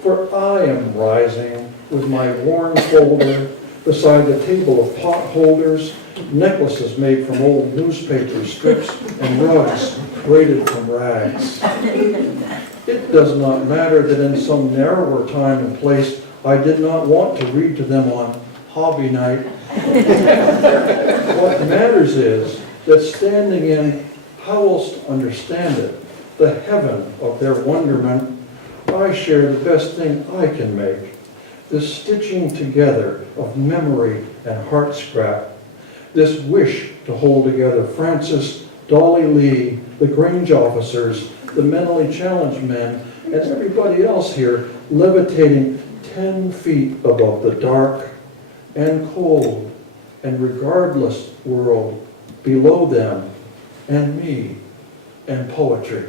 For I am rising with my worn folder beside the table of pot holders, necklaces made from old newspaper strips, and rugs braided from rags. It does not matter that in some narrower time and place I did not want to read to them on hobby night. What matters is that standing in, how else to understand it, the heaven of their wonderment, I share the best thing I can make, this stitching together of memory and heart scrap, this wish to hold together Francis, Dolly Lee, the Grange officers, the mentally challenged men, and everybody else here levitating 10 feet above the dark and cold and regardless world below them and me and poetry.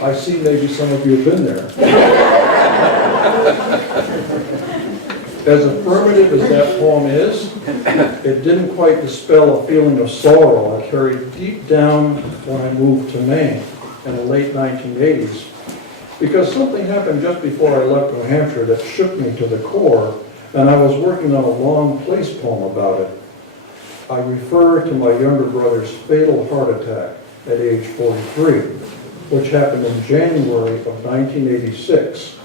I see maybe some of you have been there. As affirmative as that poem is, it didn't quite dispel a feeling of sorrow I carried deep down when I moved to Maine in the late 1980s, because something happened just before I left New Hampshire that shook me to the core, and I was working on a long place poem about it. I refer to my younger brother's fatal heart attack at age 43, which happened in January of 1986.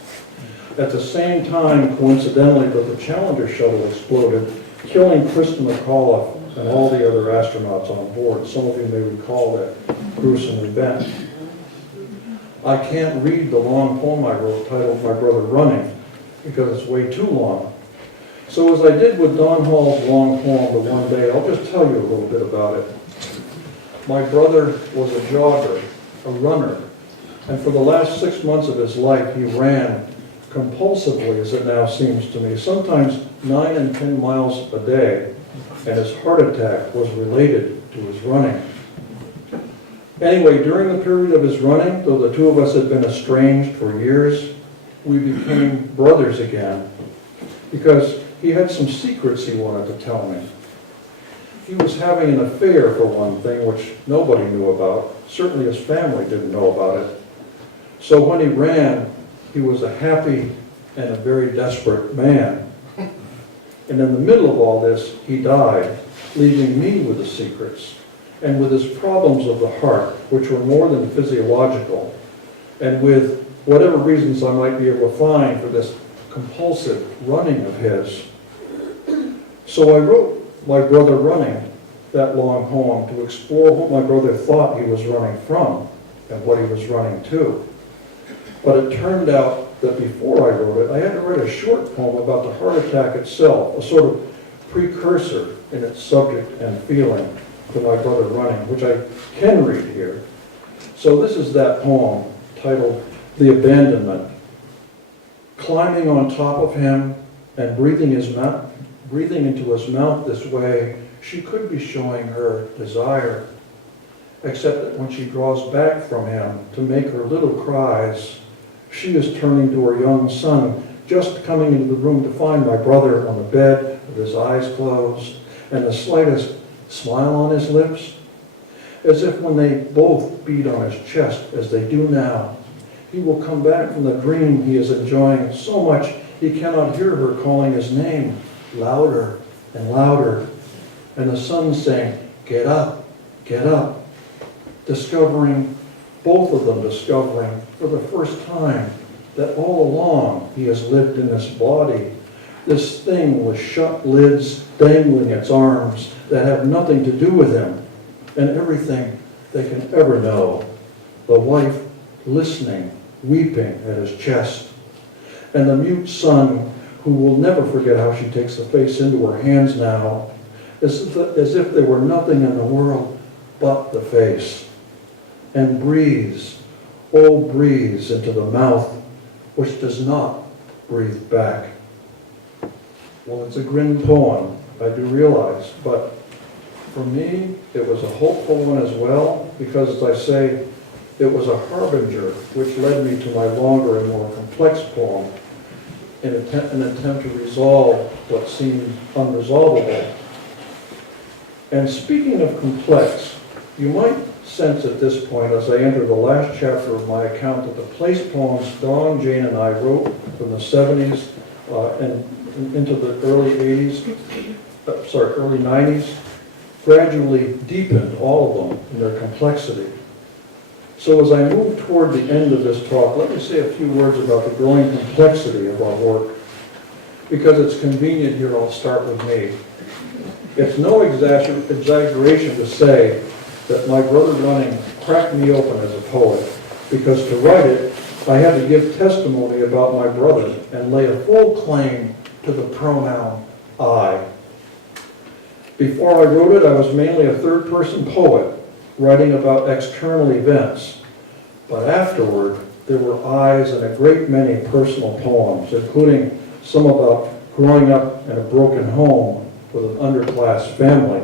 At the same time, coincidentally, that the Challenger shuttle exploded, killing Kristen McAuliffe and all the other astronauts on board. Some of you may recall that gruesome event. I can't read the long poem I wrote titled My Brother Running because it's way too long. So as I did with Don Hall's long poem the one day, I'll just tell you a little bit about it. My brother was a jogger, a runner, and for the last 6 months of his life he ran compulsively, as it now seems to me, sometimes 9 and 10 miles a day, and his heart attack was related to his running. Anyway, during the period of his running, though the two of us had been estranged for years, we became brothers again, because he had some secrets he wanted to tell me. He was having an affair, for one thing, which nobody knew about. Certainly his family didn't know about it. So when he ran, he was a happy and a very desperate man. And in the middle of all this, he died, leaving me with the secrets and with his problems of the heart, which were more than physiological, and with whatever reasons I might be able to find for this compulsive running of his. So I wrote My Brother Running, that long poem, to explore what my brother thought he was running from and what he was running to. But it turned out that before I wrote it, I had to write a short poem about the heart attack itself, a sort of precursor in its subject and feeling to My Brother Running, which I can read here. So this is that poem titled The Abandonment. Climbing on top of him and breathing into his mouth this way, she could be showing her desire, except that when she draws back from him to make her little cries, She is turning to her young son, just coming into the room to find my brother on the bed with his eyes closed and the slightest smile on his lips, as if when they both beat on his chest, as they do now, he will come back from the dream he is enjoying so much he cannot hear her calling his name louder and louder, and the son saying, get up, discovering, both of them discovering for the first time that all along he has lived in this body, this thing with shut lids dangling its arms that have nothing to do with him and everything they can ever know. The wife listening, weeping at his chest, and the mute son who will never forget how she takes the face into her hands now, as if there were nothing in the world but the face, and breathes, oh breathes into the mouth which does not breathe back. Well, it's a grim poem, I do realize, but for me, it was a hopeful one as well, because as I say, it was a harbinger which led me to my longer and more complex poem in an attempt to resolve what seemed unresolvable. And speaking of complex, you might sense at this point, as I enter the last chapter of my account, that the place poems Dawn, Jane, and I wrote from the 70s and into the early 90s, gradually deepened, all of them, in their complexity. So as I move toward the end of this talk, let me say a few words about the growing complexity of our work. Because it's convenient here, I'll start with me. It's no exaggeration to say that my brother running cracked me open as a poet, because to write it, I had to give testimony about my brother and lay a full claim to the pronoun I. Before I wrote it, I was mainly a third-person poet, writing about external events. But afterward, there were I's in a great many personal poems, including some about growing up in a broken home with an underclass family.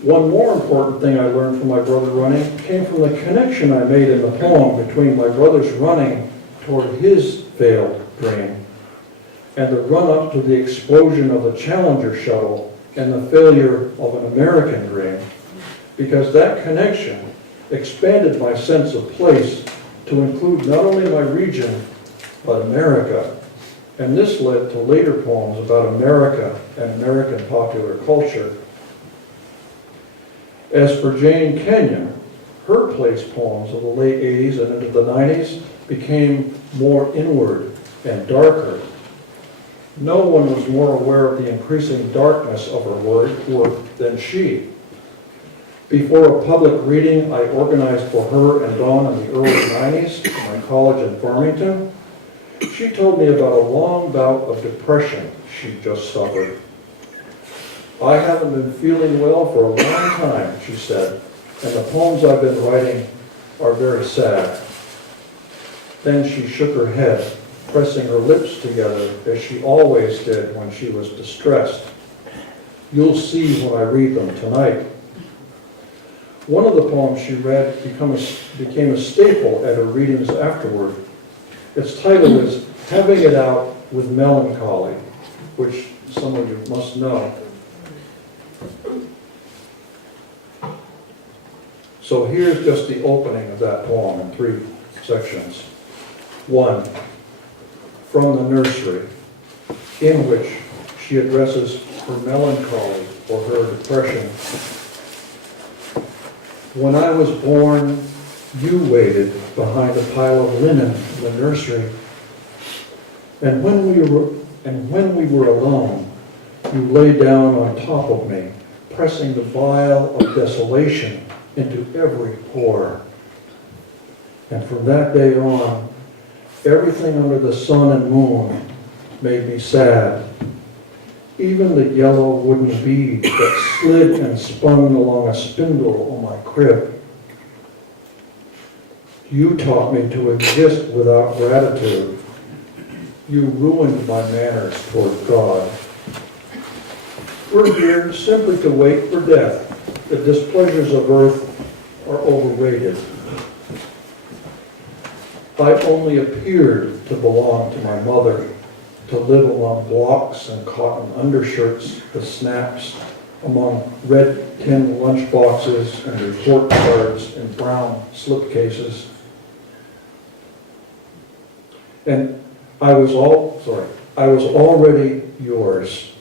One more important thing I learned from my brother running came from the connection I made in the poem between my brother's running toward his failed dream and the run-up to the explosion of the Challenger shuttle and the failure of an American dream, because that connection expanded my sense of place to include not only my region, but America. And this led to later poems about America and American popular culture. As for Jane Kenyon, her place poems of the late 80s and into the 90s became more inward and darker. No one was more aware of the increasing darkness of her work than she. Before a public reading I organized for her and Dawn in the early 90s at my college in Farmington, she told me about a long bout of depression she'd just suffered. I haven't been feeling well for a long time, she said, and the poems I've been writing are very sad. Then she shook her head, pressing her lips together as she always did when she was distressed. You'll see when I read them tonight. One of the poems she read became a staple at her readings afterward. Its title is Having It Out with Melancholy, which some of you must know. So here's just the opening of that poem in 3 sections. 1, from the nursery, in which she addresses her melancholy or her depression. When I was born, you waited behind a pile of linen in the nursery. And when we were alone, you lay down on top of me, pressing the vial of desolation into every pore. And from that day on, everything under the sun and moon made me sad. Even the yellow wooden bead that slid and spun along a spindle on my crib. You taught me to exist without gratitude. You ruined my manners toward God. We're here simply to wait for death. The displeasures of earth are overrated. I only appeared to belong to my mother, to live among blocks and cotton undershirts with snaps, among red tin lunch boxes and report cards and brown slipcases. And I was already yours,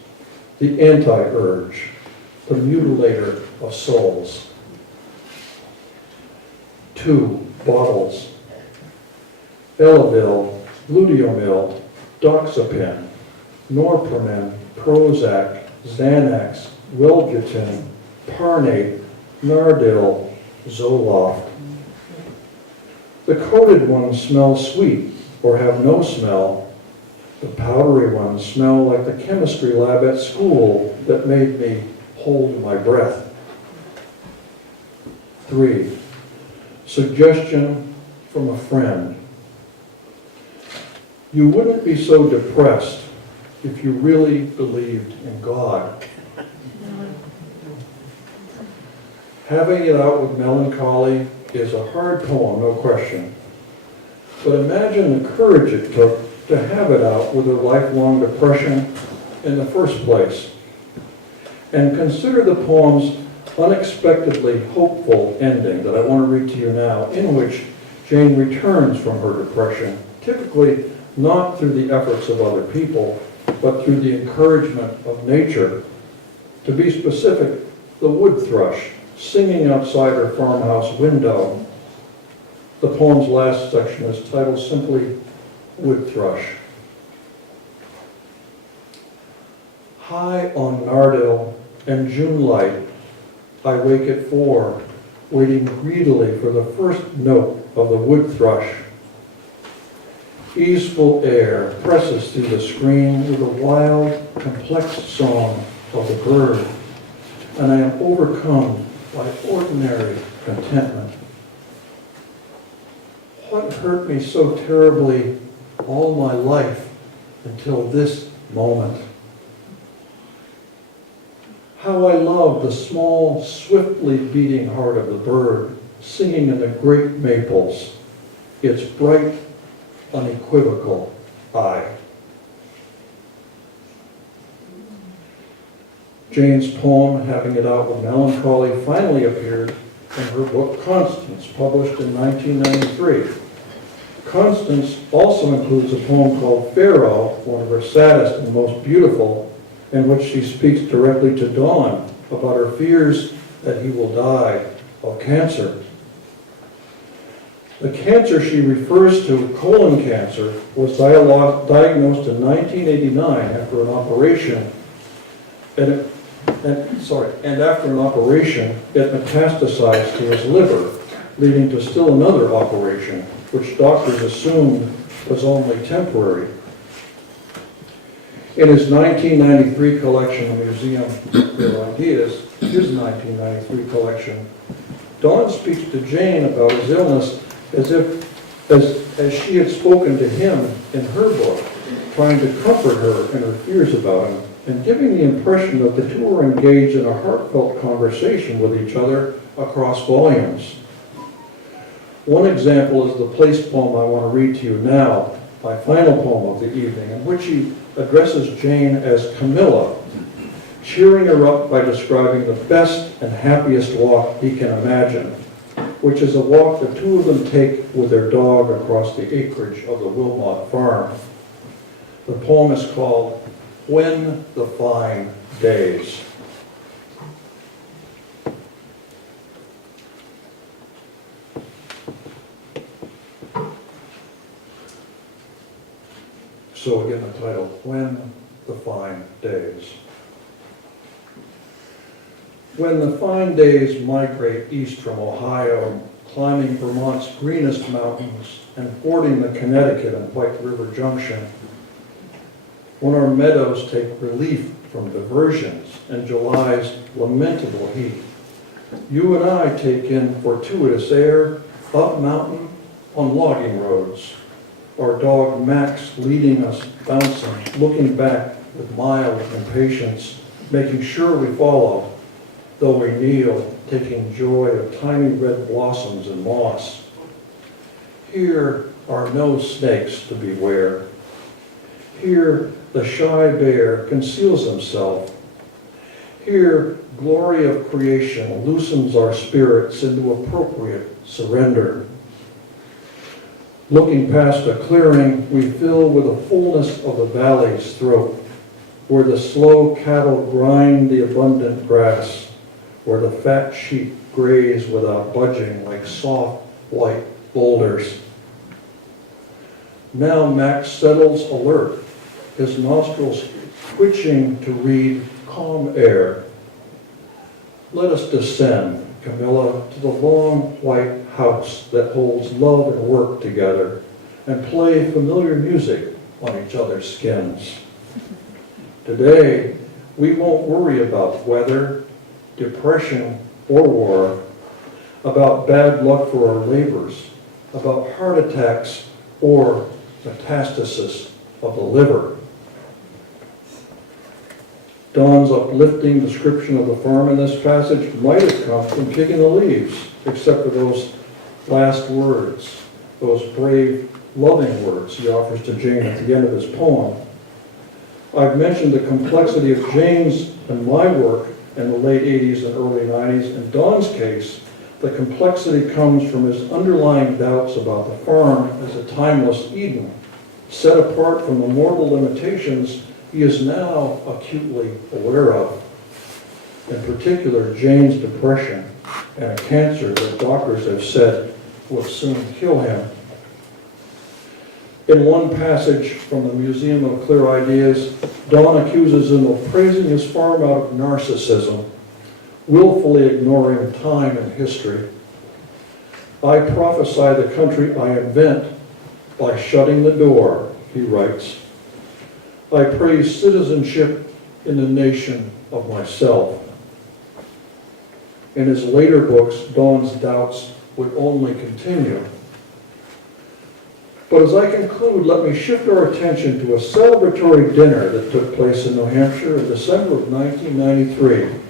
the anti-urge, the mutilator of souls. 2 bottles, Elavil, Luteomil, Doxepin, Norpromin, Prozac, Xanax, Wellbutrin, Parnate, Nardil, Zoloft. The coated ones smell sweet or have no smell. The powdery ones smell like the chemistry lab at school that made me hold my breath. 3. Suggestion from a friend. You wouldn't be so depressed if you really believed in God. Having It Out with Melancholy is a hard poem, no question. But imagine the courage it took to have it out with a lifelong depression in the first place. And consider the poem's unexpectedly hopeful ending that I want to read to you now, in which Jane returns from her depression, typically not through the efforts of other people, but through the encouragement of nature. To be specific, the wood thrush singing outside her farmhouse window. The poem's last section is titled simply Wood Thrush. High on Nardil and June light, I wake at 4, waiting greedily for the first note of the wood thrush. Easeful air presses through the screen with a wild, complex song of the bird, and I am overcome by ordinary contentment. What hurt me so terribly all my life until this moment? How I love the small, swiftly beating heart of the bird singing in the great maples, its bright, unequivocal eye. Jane's poem, Having It Out with Melancholy, finally appeared in her book Constance, published in 1993. Constance also includes a poem called Pharaoh, one of her saddest and most beautiful, in which she speaks directly to Dawn about her fears that he will die of cancer. The cancer she refers to, colon cancer, was diagnosed in 1989 after an operation, and after an operation, it metastasized to his liver, leading to still another operation, which doctors assumed was only temporary. In his 1993 collection, the Museum of Ideas, his 1993 collection, Dawn speaks to Jane about his illness as she had spoken to him in her book, trying to comfort her in her fears about him, and giving the impression that the two were engaged in a heartfelt conversation with each other across volumes. One example is the place poem I want to read to you now, my final poem of the evening, in which he addresses Jane as Camilla, cheering her up by describing the best and happiest walk he can imagine, which is a walk the two of them take with their dog across the acreage of the Wilmot farm. The poem is called When the Fine Days. So again, the title, When the Fine Days. When the fine days migrate east from Ohio, climbing Vermont's greenest mountains and fording the Connecticut and White River Junction, when our meadows take relief from diversions and July's lamentable heat, you and I take in fortuitous air up mountain on logging roads, our dog Max leading us bouncing, looking back with mild impatience, making sure we follow, though we kneel, taking joy of tiny red blossoms and moss. Here, are no snakes to beware. Here the shy bear conceals himself. Here glory of creation loosens our spirits into appropriate surrender. Looking past a clearing, we fill with the fullness of the valley's throat, where the slow cattle grind the abundant grass, where the fat sheep graze without budging like soft white boulders. Now Max settles alert, his nostrils twitching to read calm air. Let us descend, Camilla, to the long white house that holds love and work together, and play familiar music on each other's skins. Today, we won't worry about weather, depression, or war, about bad luck for our labors, about heart attacks or metastasis of the liver. Don's uplifting description of the farm in this passage might have come from kicking the leaves, except for those last words, those brave, loving words he offers to Jane at the end of his poem. I've mentioned the complexity of Jane's and my work in the late 80s and early 90s. In Don's case, the complexity comes from his underlying doubts about the farm as a timeless Eden, set apart from the mortal limitations he is now acutely aware of. In particular, Jane's depression and a cancer that doctors have said will soon kill him. In one passage from the Museum of Clear Ideas, Don accuses him of praising his farm out of narcissism, willfully ignoring time and history. I prophesy the country I invent by shutting the door, he writes. I praise citizenship in the nation of myself. In his later books, Don's doubts would only continue. But as I conclude, let me shift our attention to a celebratory dinner that took place in New Hampshire in December of 1993.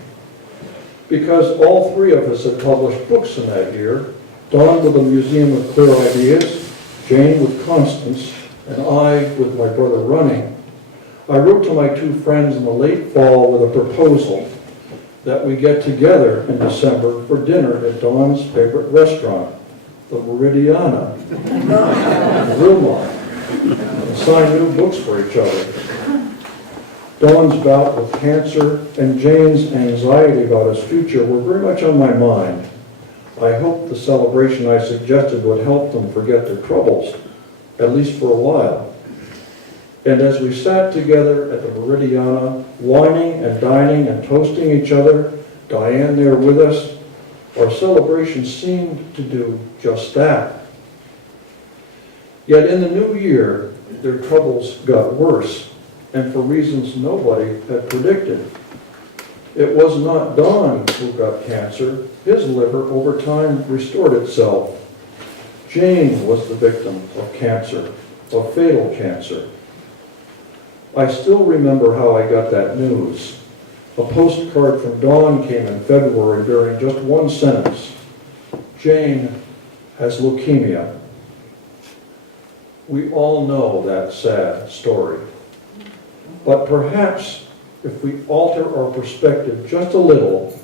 Because all three of us had published books in that year, Don with the Museum of Clear Ideas, Jane with Constance, and I with my brother Running, I wrote to my two friends in the late fall with a proposal that we get together in December for dinner at Don's favorite restaurant, the Meridiana, in Wilmot, and sign new books for each other. Don's bout with cancer and Jane's anxiety about his future were very much on my mind. I hoped the celebration I suggested would help them forget their troubles, at least for a while. And as we sat together at the Meridiana, wining and dining and toasting each other, Diane there with us, our celebration seemed to do just that. Yet in the new year, their troubles got worse, and for reasons nobody had predicted. It was not Don who got cancer. His liver over time restored itself. Jane was the victim of cancer, of fatal cancer. I still remember how I got that news. A postcard from Don came in February bearing just one sentence. Jane has leukemia. We all know that sad story. But perhaps if we alter our perspective just a little,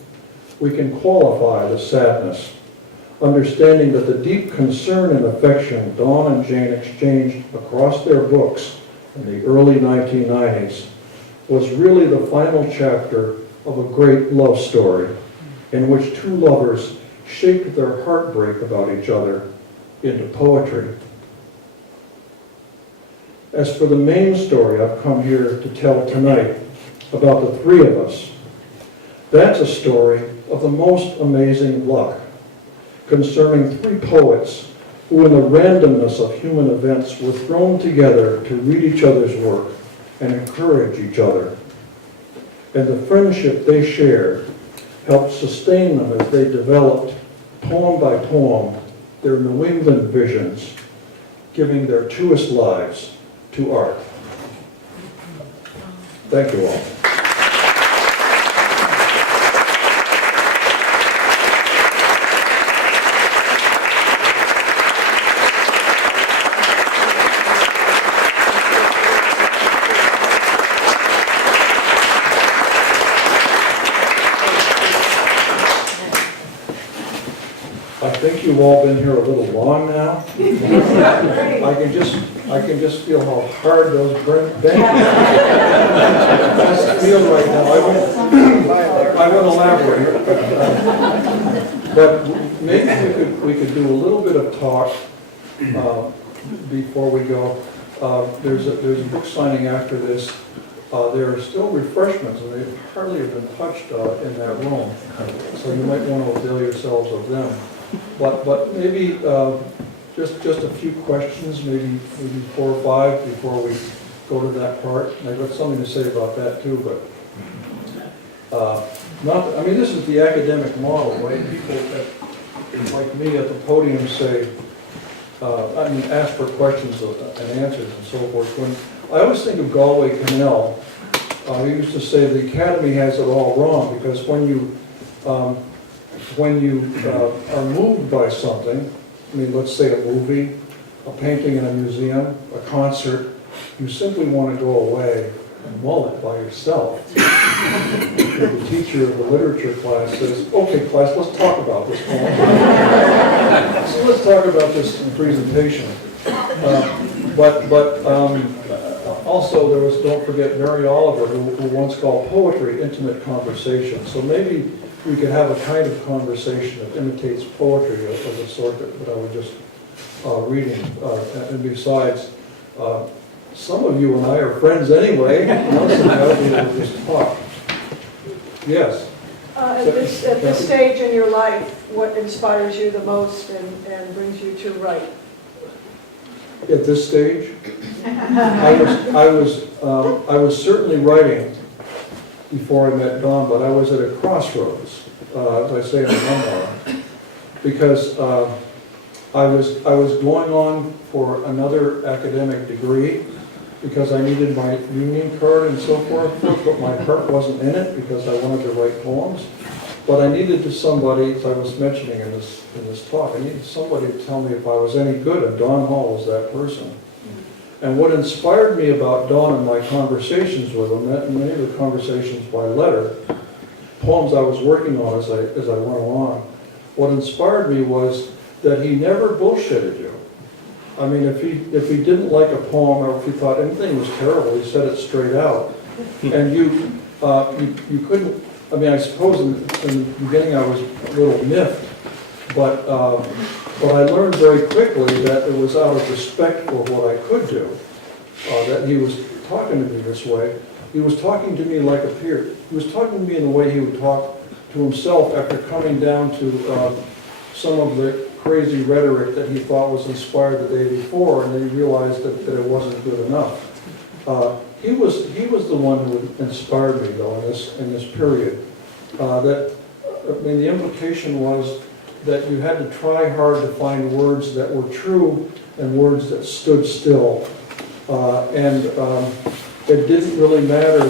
we can qualify the sadness, understanding that the deep concern and affection Don and Jane exchanged across their books in the early 1990s was really the final chapter of a great love story in which two lovers shaped their heartbreak about each other into poetry. As for the main story I've come here to tell tonight about the three of us, that's a story of the most amazing luck concerning three poets who in the randomness of human events were thrown together to read each other's work and encourage each other. And the friendship they shared helped sustain them as they developed, poem by poem, their New England visions, giving their truest lives to art. Thank you all. think you've all been here a little long now. I can just feel how hard those benches feel right now. I won't elaborate. But maybe we could do a little bit of talk before we go. There's a book signing after this. There are still refreshments, and they hardly have been touched in that room. So you might want to avail yourselves of them. But maybe just a few questions, maybe 4 or 5 before we go to that part. And I've got something to say about that too, but I mean, this is the academic model, right? People like me at the podium say, ask for questions and answers and so forth. When I always think of Galway Canal, he used to say the Academy has it all wrong, because when you are moved by something, I mean, let's say a movie, a painting in a museum, a concert, you simply want to go away and mull it by yourself. The teacher of the literature class says, okay class, let's talk about this poem. So let's talk about this presentation. Also there was, don't forget, Mary Oliver, who once called poetry intimate conversation. So maybe we could have a kind of conversation that imitates poetry of the sort that I was just reading. And besides, some of you and I are friends anyway. Most of you will just talk. Yes? At this stage in your life, what inspires you the most and brings you to write? At this stage, I was certainly writing before I met Dawn, but I was at a crossroads, as I say in the memoir, because I was going on for another academic degree because I needed my union card and so forth, but my heart wasn't in it because I wanted to write poems. But I needed somebody, as I was mentioning in this talk, I needed somebody to tell me if I was any good, and Don Hall was that person. And what inspired me about Don and my conversations with him, many of the conversations by letter, poems I was working on as I went along, what inspired me was that he never bullshitted you. I mean, if he didn't like a poem, or if he thought anything was terrible, he said it straight out. And you couldn't, I mean, I suppose in the beginning I was a little miffed, but I learned very quickly that it was out of respect for what I could do, that he was talking to me this way. He was talking to me like a peer. He was talking to me in the way he would talk to himself after coming down to some of the crazy rhetoric that he thought was inspired the day before, and then he realized that it wasn't good enough. He was the one who inspired me, though, in this period. The implication was that you had to try hard to find words that were true and words that stood still. It didn't really matter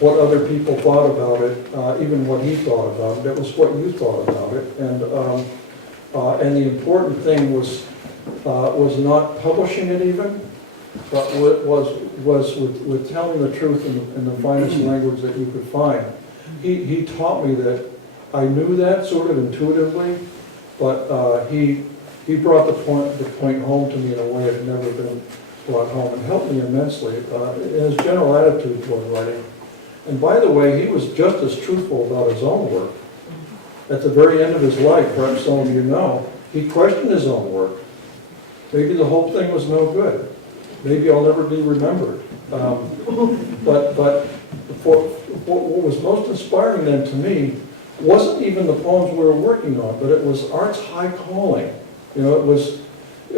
what other people thought about it, even what he thought about it. It was what you thought about it. And the important thing was not publishing it even, but was with telling the truth in the finest language that you could find. He taught me that. I knew that sort of intuitively, but he brought the point home to me in a way it had never been brought home, and helped me immensely in his general attitude toward writing. And by the way, he was just as truthful about his own work. At the very end of his life, perhaps some of you know, he questioned his own work. Maybe the whole thing was no good. Maybe I'll never be remembered. But what was most inspiring then to me wasn't even the poems we were working on, but it was art's high calling. You know, it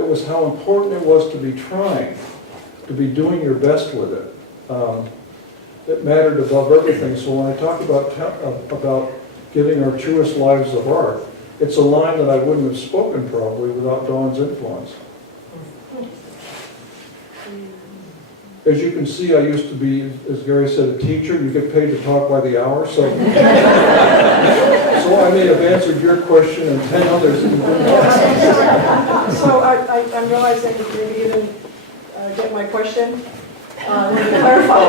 was how important it was to be trying, to be doing your best with it. It mattered above everything. So when I talk about giving our truest lives of art, it's a line that I wouldn't have spoken probably without Dawn's influence. As you can see, I used to be, as Gary said, a teacher. You get paid to talk by the hour, so I may have answered your question and 10 others. So I'm realizing maybe you didn't get my question. Let me clarify.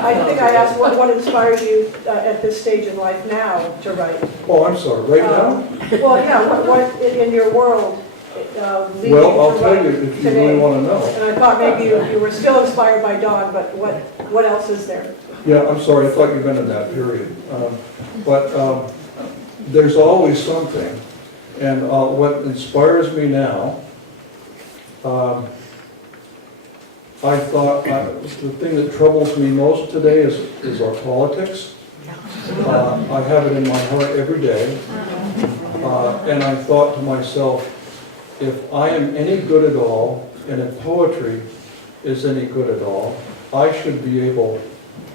I think I asked what inspired you at this stage in life now to write? Oh, I'm sorry, right now? Well, yeah, what in your world leads you Well, I'll to tell write you if you today? really want to know. And I thought maybe you were still inspired by Dawn, but what else is there? Yeah, I'm sorry, I thought you'd been in that period. But there's always something. And what inspires me now, I thought the thing that troubles me most today is our politics. I have it in my heart every day. And I thought to myself, if I am any good at all, and if poetry is any good at all, I should be able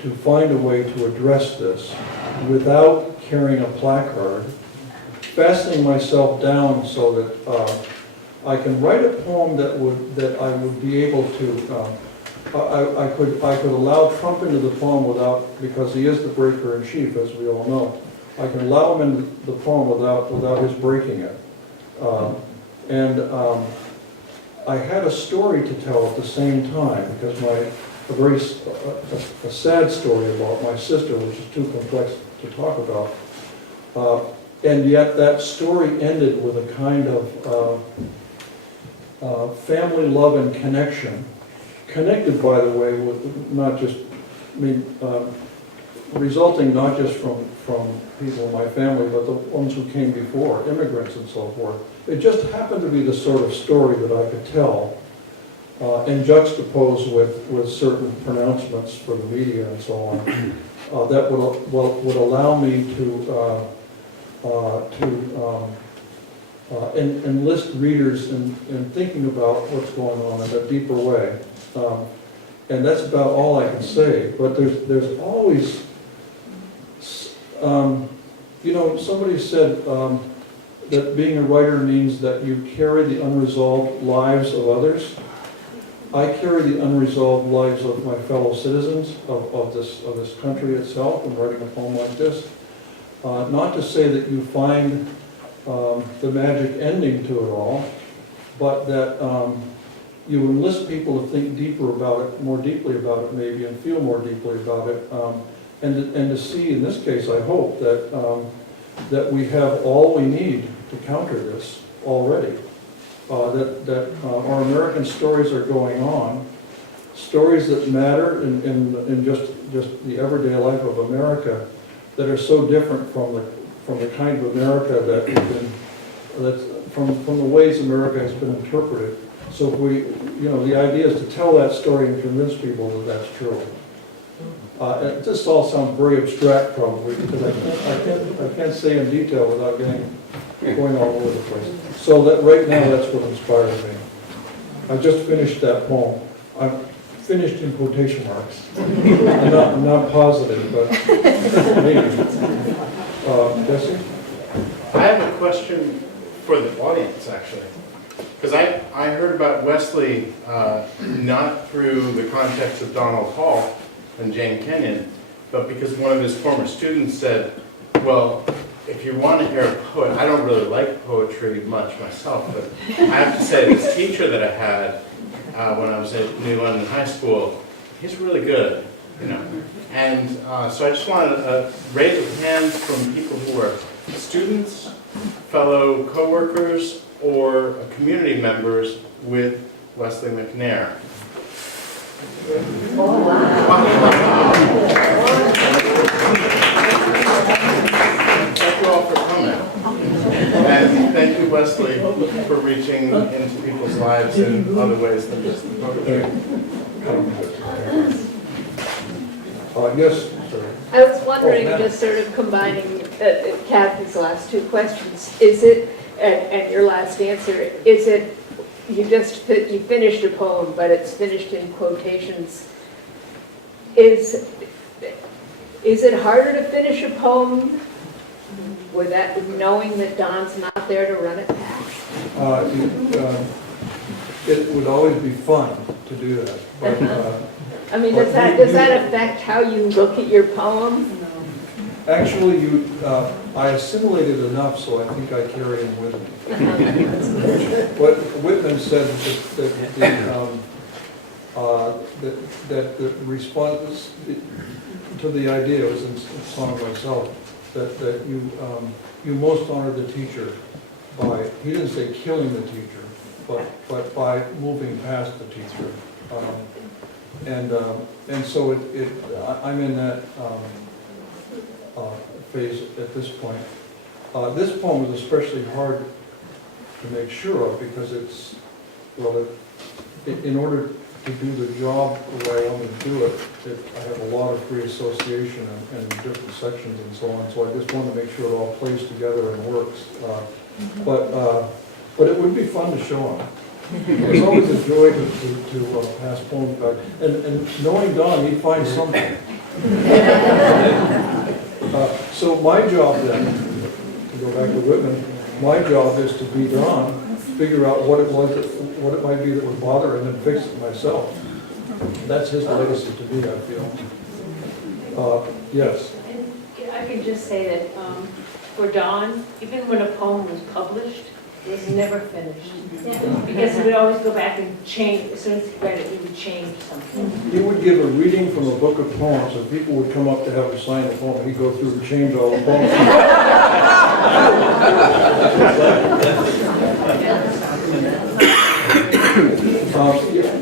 to find a way to address this without carrying a placard, fastening myself down so that I can write a poem that I would be able to. I could allow Trump into the poem because he is the breaker in chief, as we all know. I can allow him into the poem without his breaking it. I had a story to tell at the same time because a sad story about my sister, which is too complex to talk about. And yet that story ended with a kind of family love and connection, connected, by the way, with not just, resulting not just from people in my family, but the ones who came before, immigrants and so forth. It just happened to be the sort of story that I could tell and juxtapose with certain pronouncements for the media and so on that would allow me to enlist readers in thinking about what's going on in a deeper way. And that's about all I can say. But there's always, somebody said that being a writer means that you carry the unresolved lives of others. I carry the unresolved lives of my fellow citizens of this country itself in writing a poem like this. Not to say that you find the magic ending to it all, but that you enlist people to think deeper about it, more deeply about it maybe, and feel more deeply about it, and to see, in this case, I hope, that we have all we need to counter this already. That our American stories are going on, stories that matter in just the everyday life of America, that are so different from the kind of America from the ways America has been interpreted. So if the idea is to tell that story and convince people that that's true. This all sounds very abstract probably, because I can't say in detail without going all over the place. So that right now, that's what inspires me. I just finished that poem. I'm finished in quotation marks. I'm not positive, but maybe. Jesse? I have a question for the audience, actually. Because I heard about Wesley not through the context of Donald Hall and Jane Kenyon, but because one of his former students said, well, if you want to hear a poet, I don't really like poetry much myself, but I have to say this teacher that I had when I was at New London High School, he's really good, And so I just wanted to raise of hands from people who are students, fellow co-workers, or community members with Wesley McNair. Oh, wow. Thank you all for coming. And thank you, Wesley, for reaching into people's lives in other ways than just the poetry. Yes, sir. I was wondering, Oh, just sort of combining Kathy's last two questions, is it, and your last answer, is it, you finished a poem, but it's finished in quotations. Is it harder to finish a poem with that, knowing that Don's not there to run it back? It would always be fun to do that. But, I mean, does that affect how you look at your poem? actually, I assimilated enough, so I think I carry him with me. But Whitman said that the response to the idea was in song myself, that you most honor the teacher by, he didn't say killing the teacher, but by moving past the teacher. And so I'm in that phase at this point. This poem is especially hard to make sure of because it's, well, in order to do the job the way I want to do it, I have a lot of free association and different sections and so on, so I just want to make sure it all plays together and works. But it would be fun to show them. It's always a joy to pass poems back. And knowing Don, he'd find something. So my job then, to go back to Whitman, my job is to be Don, figure out what it might be that would bother, and then fix it myself. That's his legacy to me, I feel. Yes. I could just say that for Don, even when a poem was published, it was never finished. Because he would always go back and change, as soon as he read it, he would change something. He would give a reading from a book of poems, and people would come up to have him sign the poem, and he'd go through and change all the poems.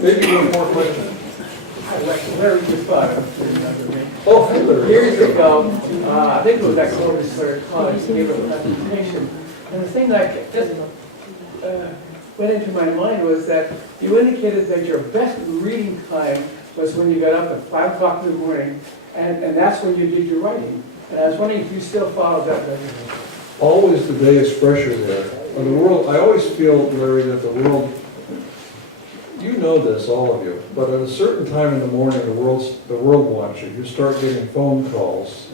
Maybe one more question. Larry just thought. Oh, hey, Larry. Years ago, I think it was at Columbus College, gave a presentation. And the thing that just went into my mind was that you indicated that your best reading time was when you got up at 5 o'clock in the morning, and that's when you did your writing. And I was wondering if you still follow that regimen. Always the day is fresher there. The world, I always feel, Larry, that the world, you know this, all of you, but at a certain time in the morning, the world wants you. You start getting phone calls.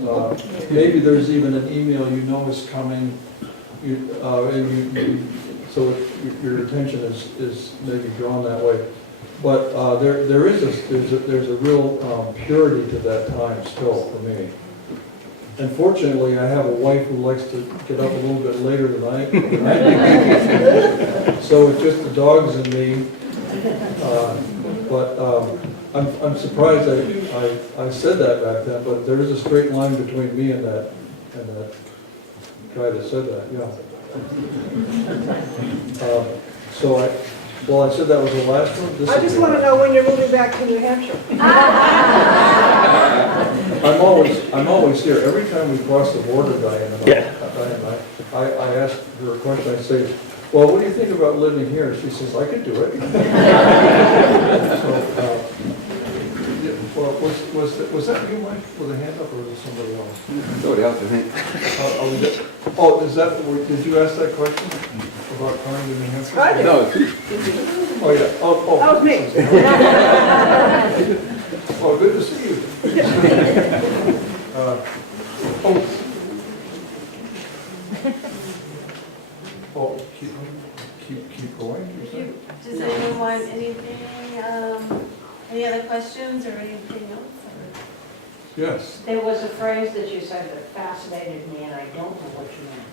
Maybe there's even an email you know is coming, so your attention is maybe drawn that way. But there's a real purity to that time still for me. And fortunately, I have a wife who likes to get up a little bit later than I do. So it's just the dogs and me. I'm surprised I said that back then, but there is a straight line between me and that guy that said that, yeah. I said that was the last one. I just want to know when you're moving back to New Hampshire. I'm always here. Every time we cross the border, Diane and I ask her a question. I say, well, what do you think about living here? She says, I could do it. Was that you, Mike, with a hand up, or was it somebody else? Somebody else, I think. Did you ask that question about coming to New Hampshire? I did. No, Oh, yeah. That was me. Oh, good to see you. Keep going. Does anyone want anything, any other questions or anything else? Yes. There was a phrase that you said that fascinated me, and I don't know what you meant.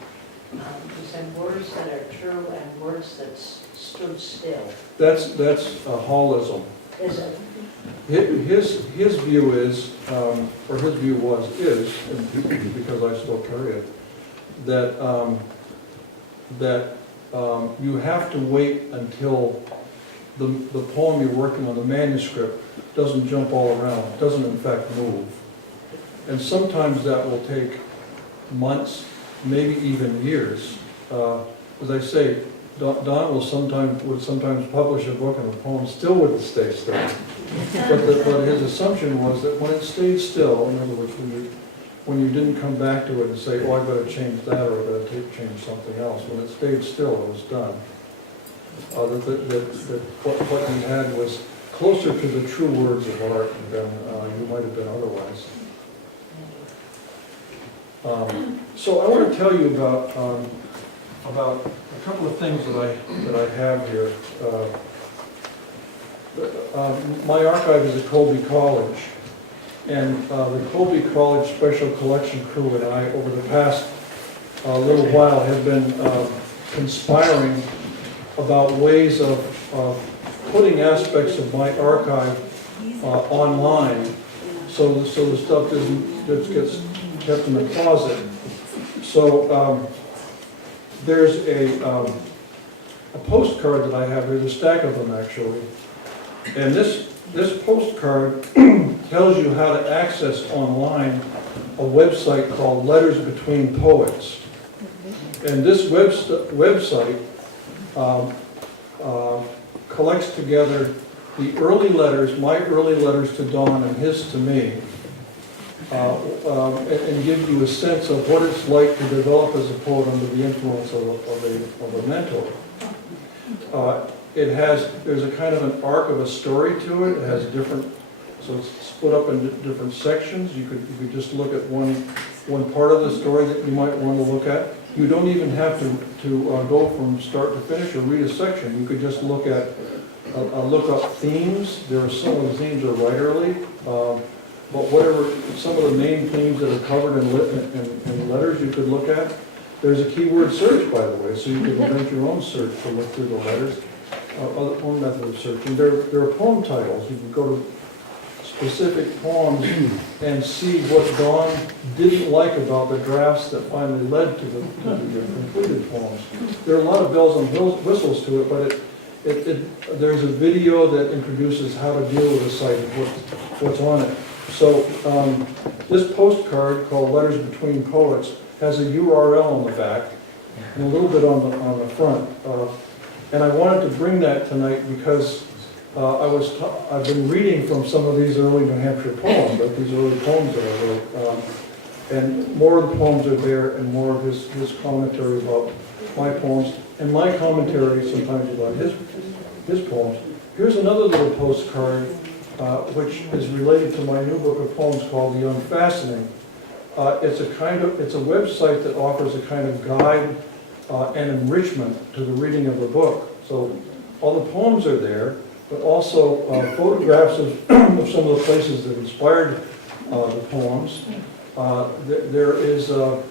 You said words that are true and words that stood still. That's a Hallism. Is it? His view is, or his view is, and because I still carry it, that you have to wait until the poem you're working on, the manuscript, doesn't jump all around, doesn't in fact move. And sometimes that will take months, maybe even years. As I say, Don would sometimes publish a book and the poem still wouldn't stay still. But his assumption was that when it stayed still, in other words, when you didn't come back to it and say, oh, I better change that or I better change something else, when it stayed still, it was done. That what you had was closer to the true words of art than you might have been otherwise. So I want to tell you about a couple of things that I have here. My archive is at Colby College, and the Colby College Special Collection crew and I, over the past little while, have been conspiring about ways of putting aspects of my archive online, so the stuff doesn't just gets kept in the closet. So there's a postcard that I have. There's a stack of them actually, and this postcard tells you how to access online a website called Letters Between Poets. And this website collects together the early letters, my early letters to Don and his to me, and gives you a sense of what it's like to develop as a poet under the influence of a mentor. There's a kind of an arc of a story to it. It has different, so it's split up into different sections. You could just look at one part of the story that you might want to look at. You don't even have to go from start to finish or read a section. You could just look up themes. There are some of the themes are right early, but whatever, some of the main themes that are covered in letters you could look at. There's a keyword search, by the way, so you can invent your own search to look through the letters, own method of searching. There are poem titles. You can go to specific poems and see what Don didn't like about the drafts that finally led to the completed poems. There are a lot of bells and whistles to it, but there's a video that introduces how to deal with a site and what's on it. So this postcard called Letters Between Poets has a URL on the back and a little bit on the front. And I wanted to bring that tonight because I've been reading from some of these early New Hampshire poems, like these early poems that I wrote. And more of the poems are there and more of his commentary about my poems and my commentary sometimes about his poems. Here's another little postcard which is related to my new book of poems called The Unfastening. It's a website that offers a kind of guide and enrichment to the reading of the book. So all the poems are there, but also photographs of some of the places that inspired the poems. There is a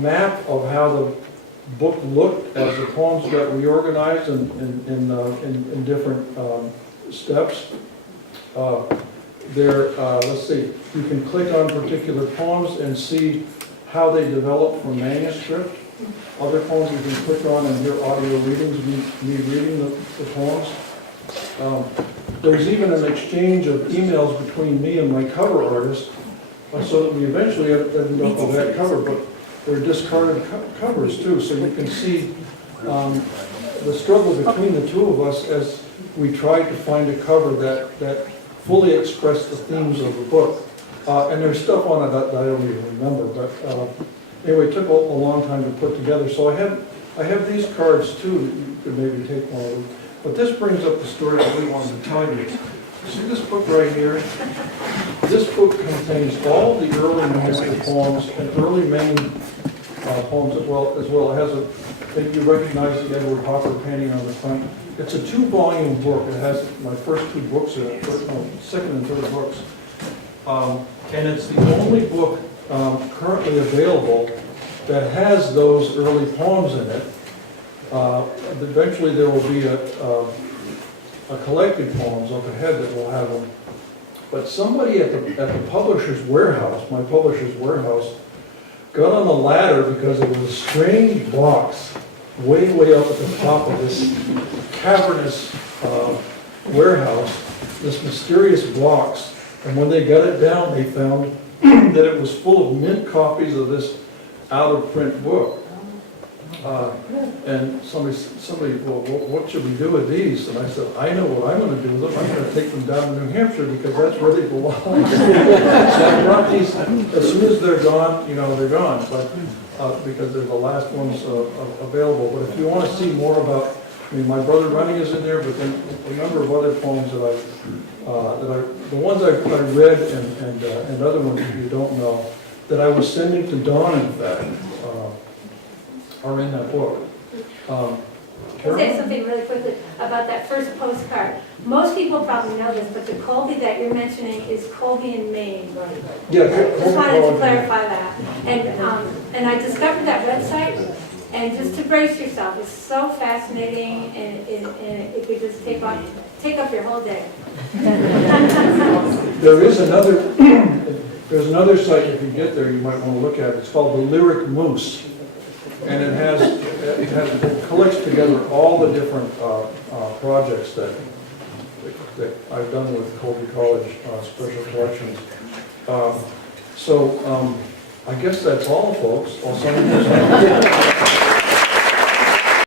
map of how the book looked as the poems got reorganized in different steps. Let's see, you can click on particular poems and see how they develop from manuscript. Other poems you can click on and hear audio readings, me reading the poems. There's even an exchange of emails between me and my cover artist, so that we eventually ended up with that cover, but they're discarded covers too, so you can see the struggle between the two of us as we tried to find a cover that fully expressed the themes of the book. And there's stuff on it that I don't even remember, but anyway, it took a long time to put together. So I have these cards too that you could maybe take one of them. But this brings up the story I really wanted to tell you. See this book right here? This book contains all the early New Hampshire poems and early Maine poems as well. It has maybe you recognize the Edward Hopper painting on the front. It's a 2-volume book. It has my first 2 books in it, second and third books. And it's the only book currently available that has those early poems in it. Eventually there will be a collected poems up ahead that will have them. But somebody at the publisher's warehouse, my publisher's warehouse, got on the ladder because there was a strange box way up at the top of this cavernous warehouse, this mysterious box. And when they got it down, they found that it was full of mint copies of this out-of-print book. And somebody, well, what should we do with these? And I said, I know what I'm going to do with them. I'm going to take them down to New Hampshire because that's where they belong. So I brought these, as soon as they're gone, they're gone. But because they're the last ones available. But if you want to see more about, my brother Running is in there, but then a number of other poems the ones I read and other ones that you don't know, that I was sending to Dawn, in fact, are in that book. Can I say something really quickly about that first postcard? Most people probably know this, but the Colby that you're mentioning is Colby in Maine. Yeah, Just wanted to clarify that. And I discovered that website, And just to brace yourself, it's so fascinating, and it could just take up your whole day. There is another, there's another site, if you get there, you might want to look at. It's called the Lyric Moose. And it collects together all the different projects that I've done with Colby College Special Collections. I guess that's all, folks. I'll send you this.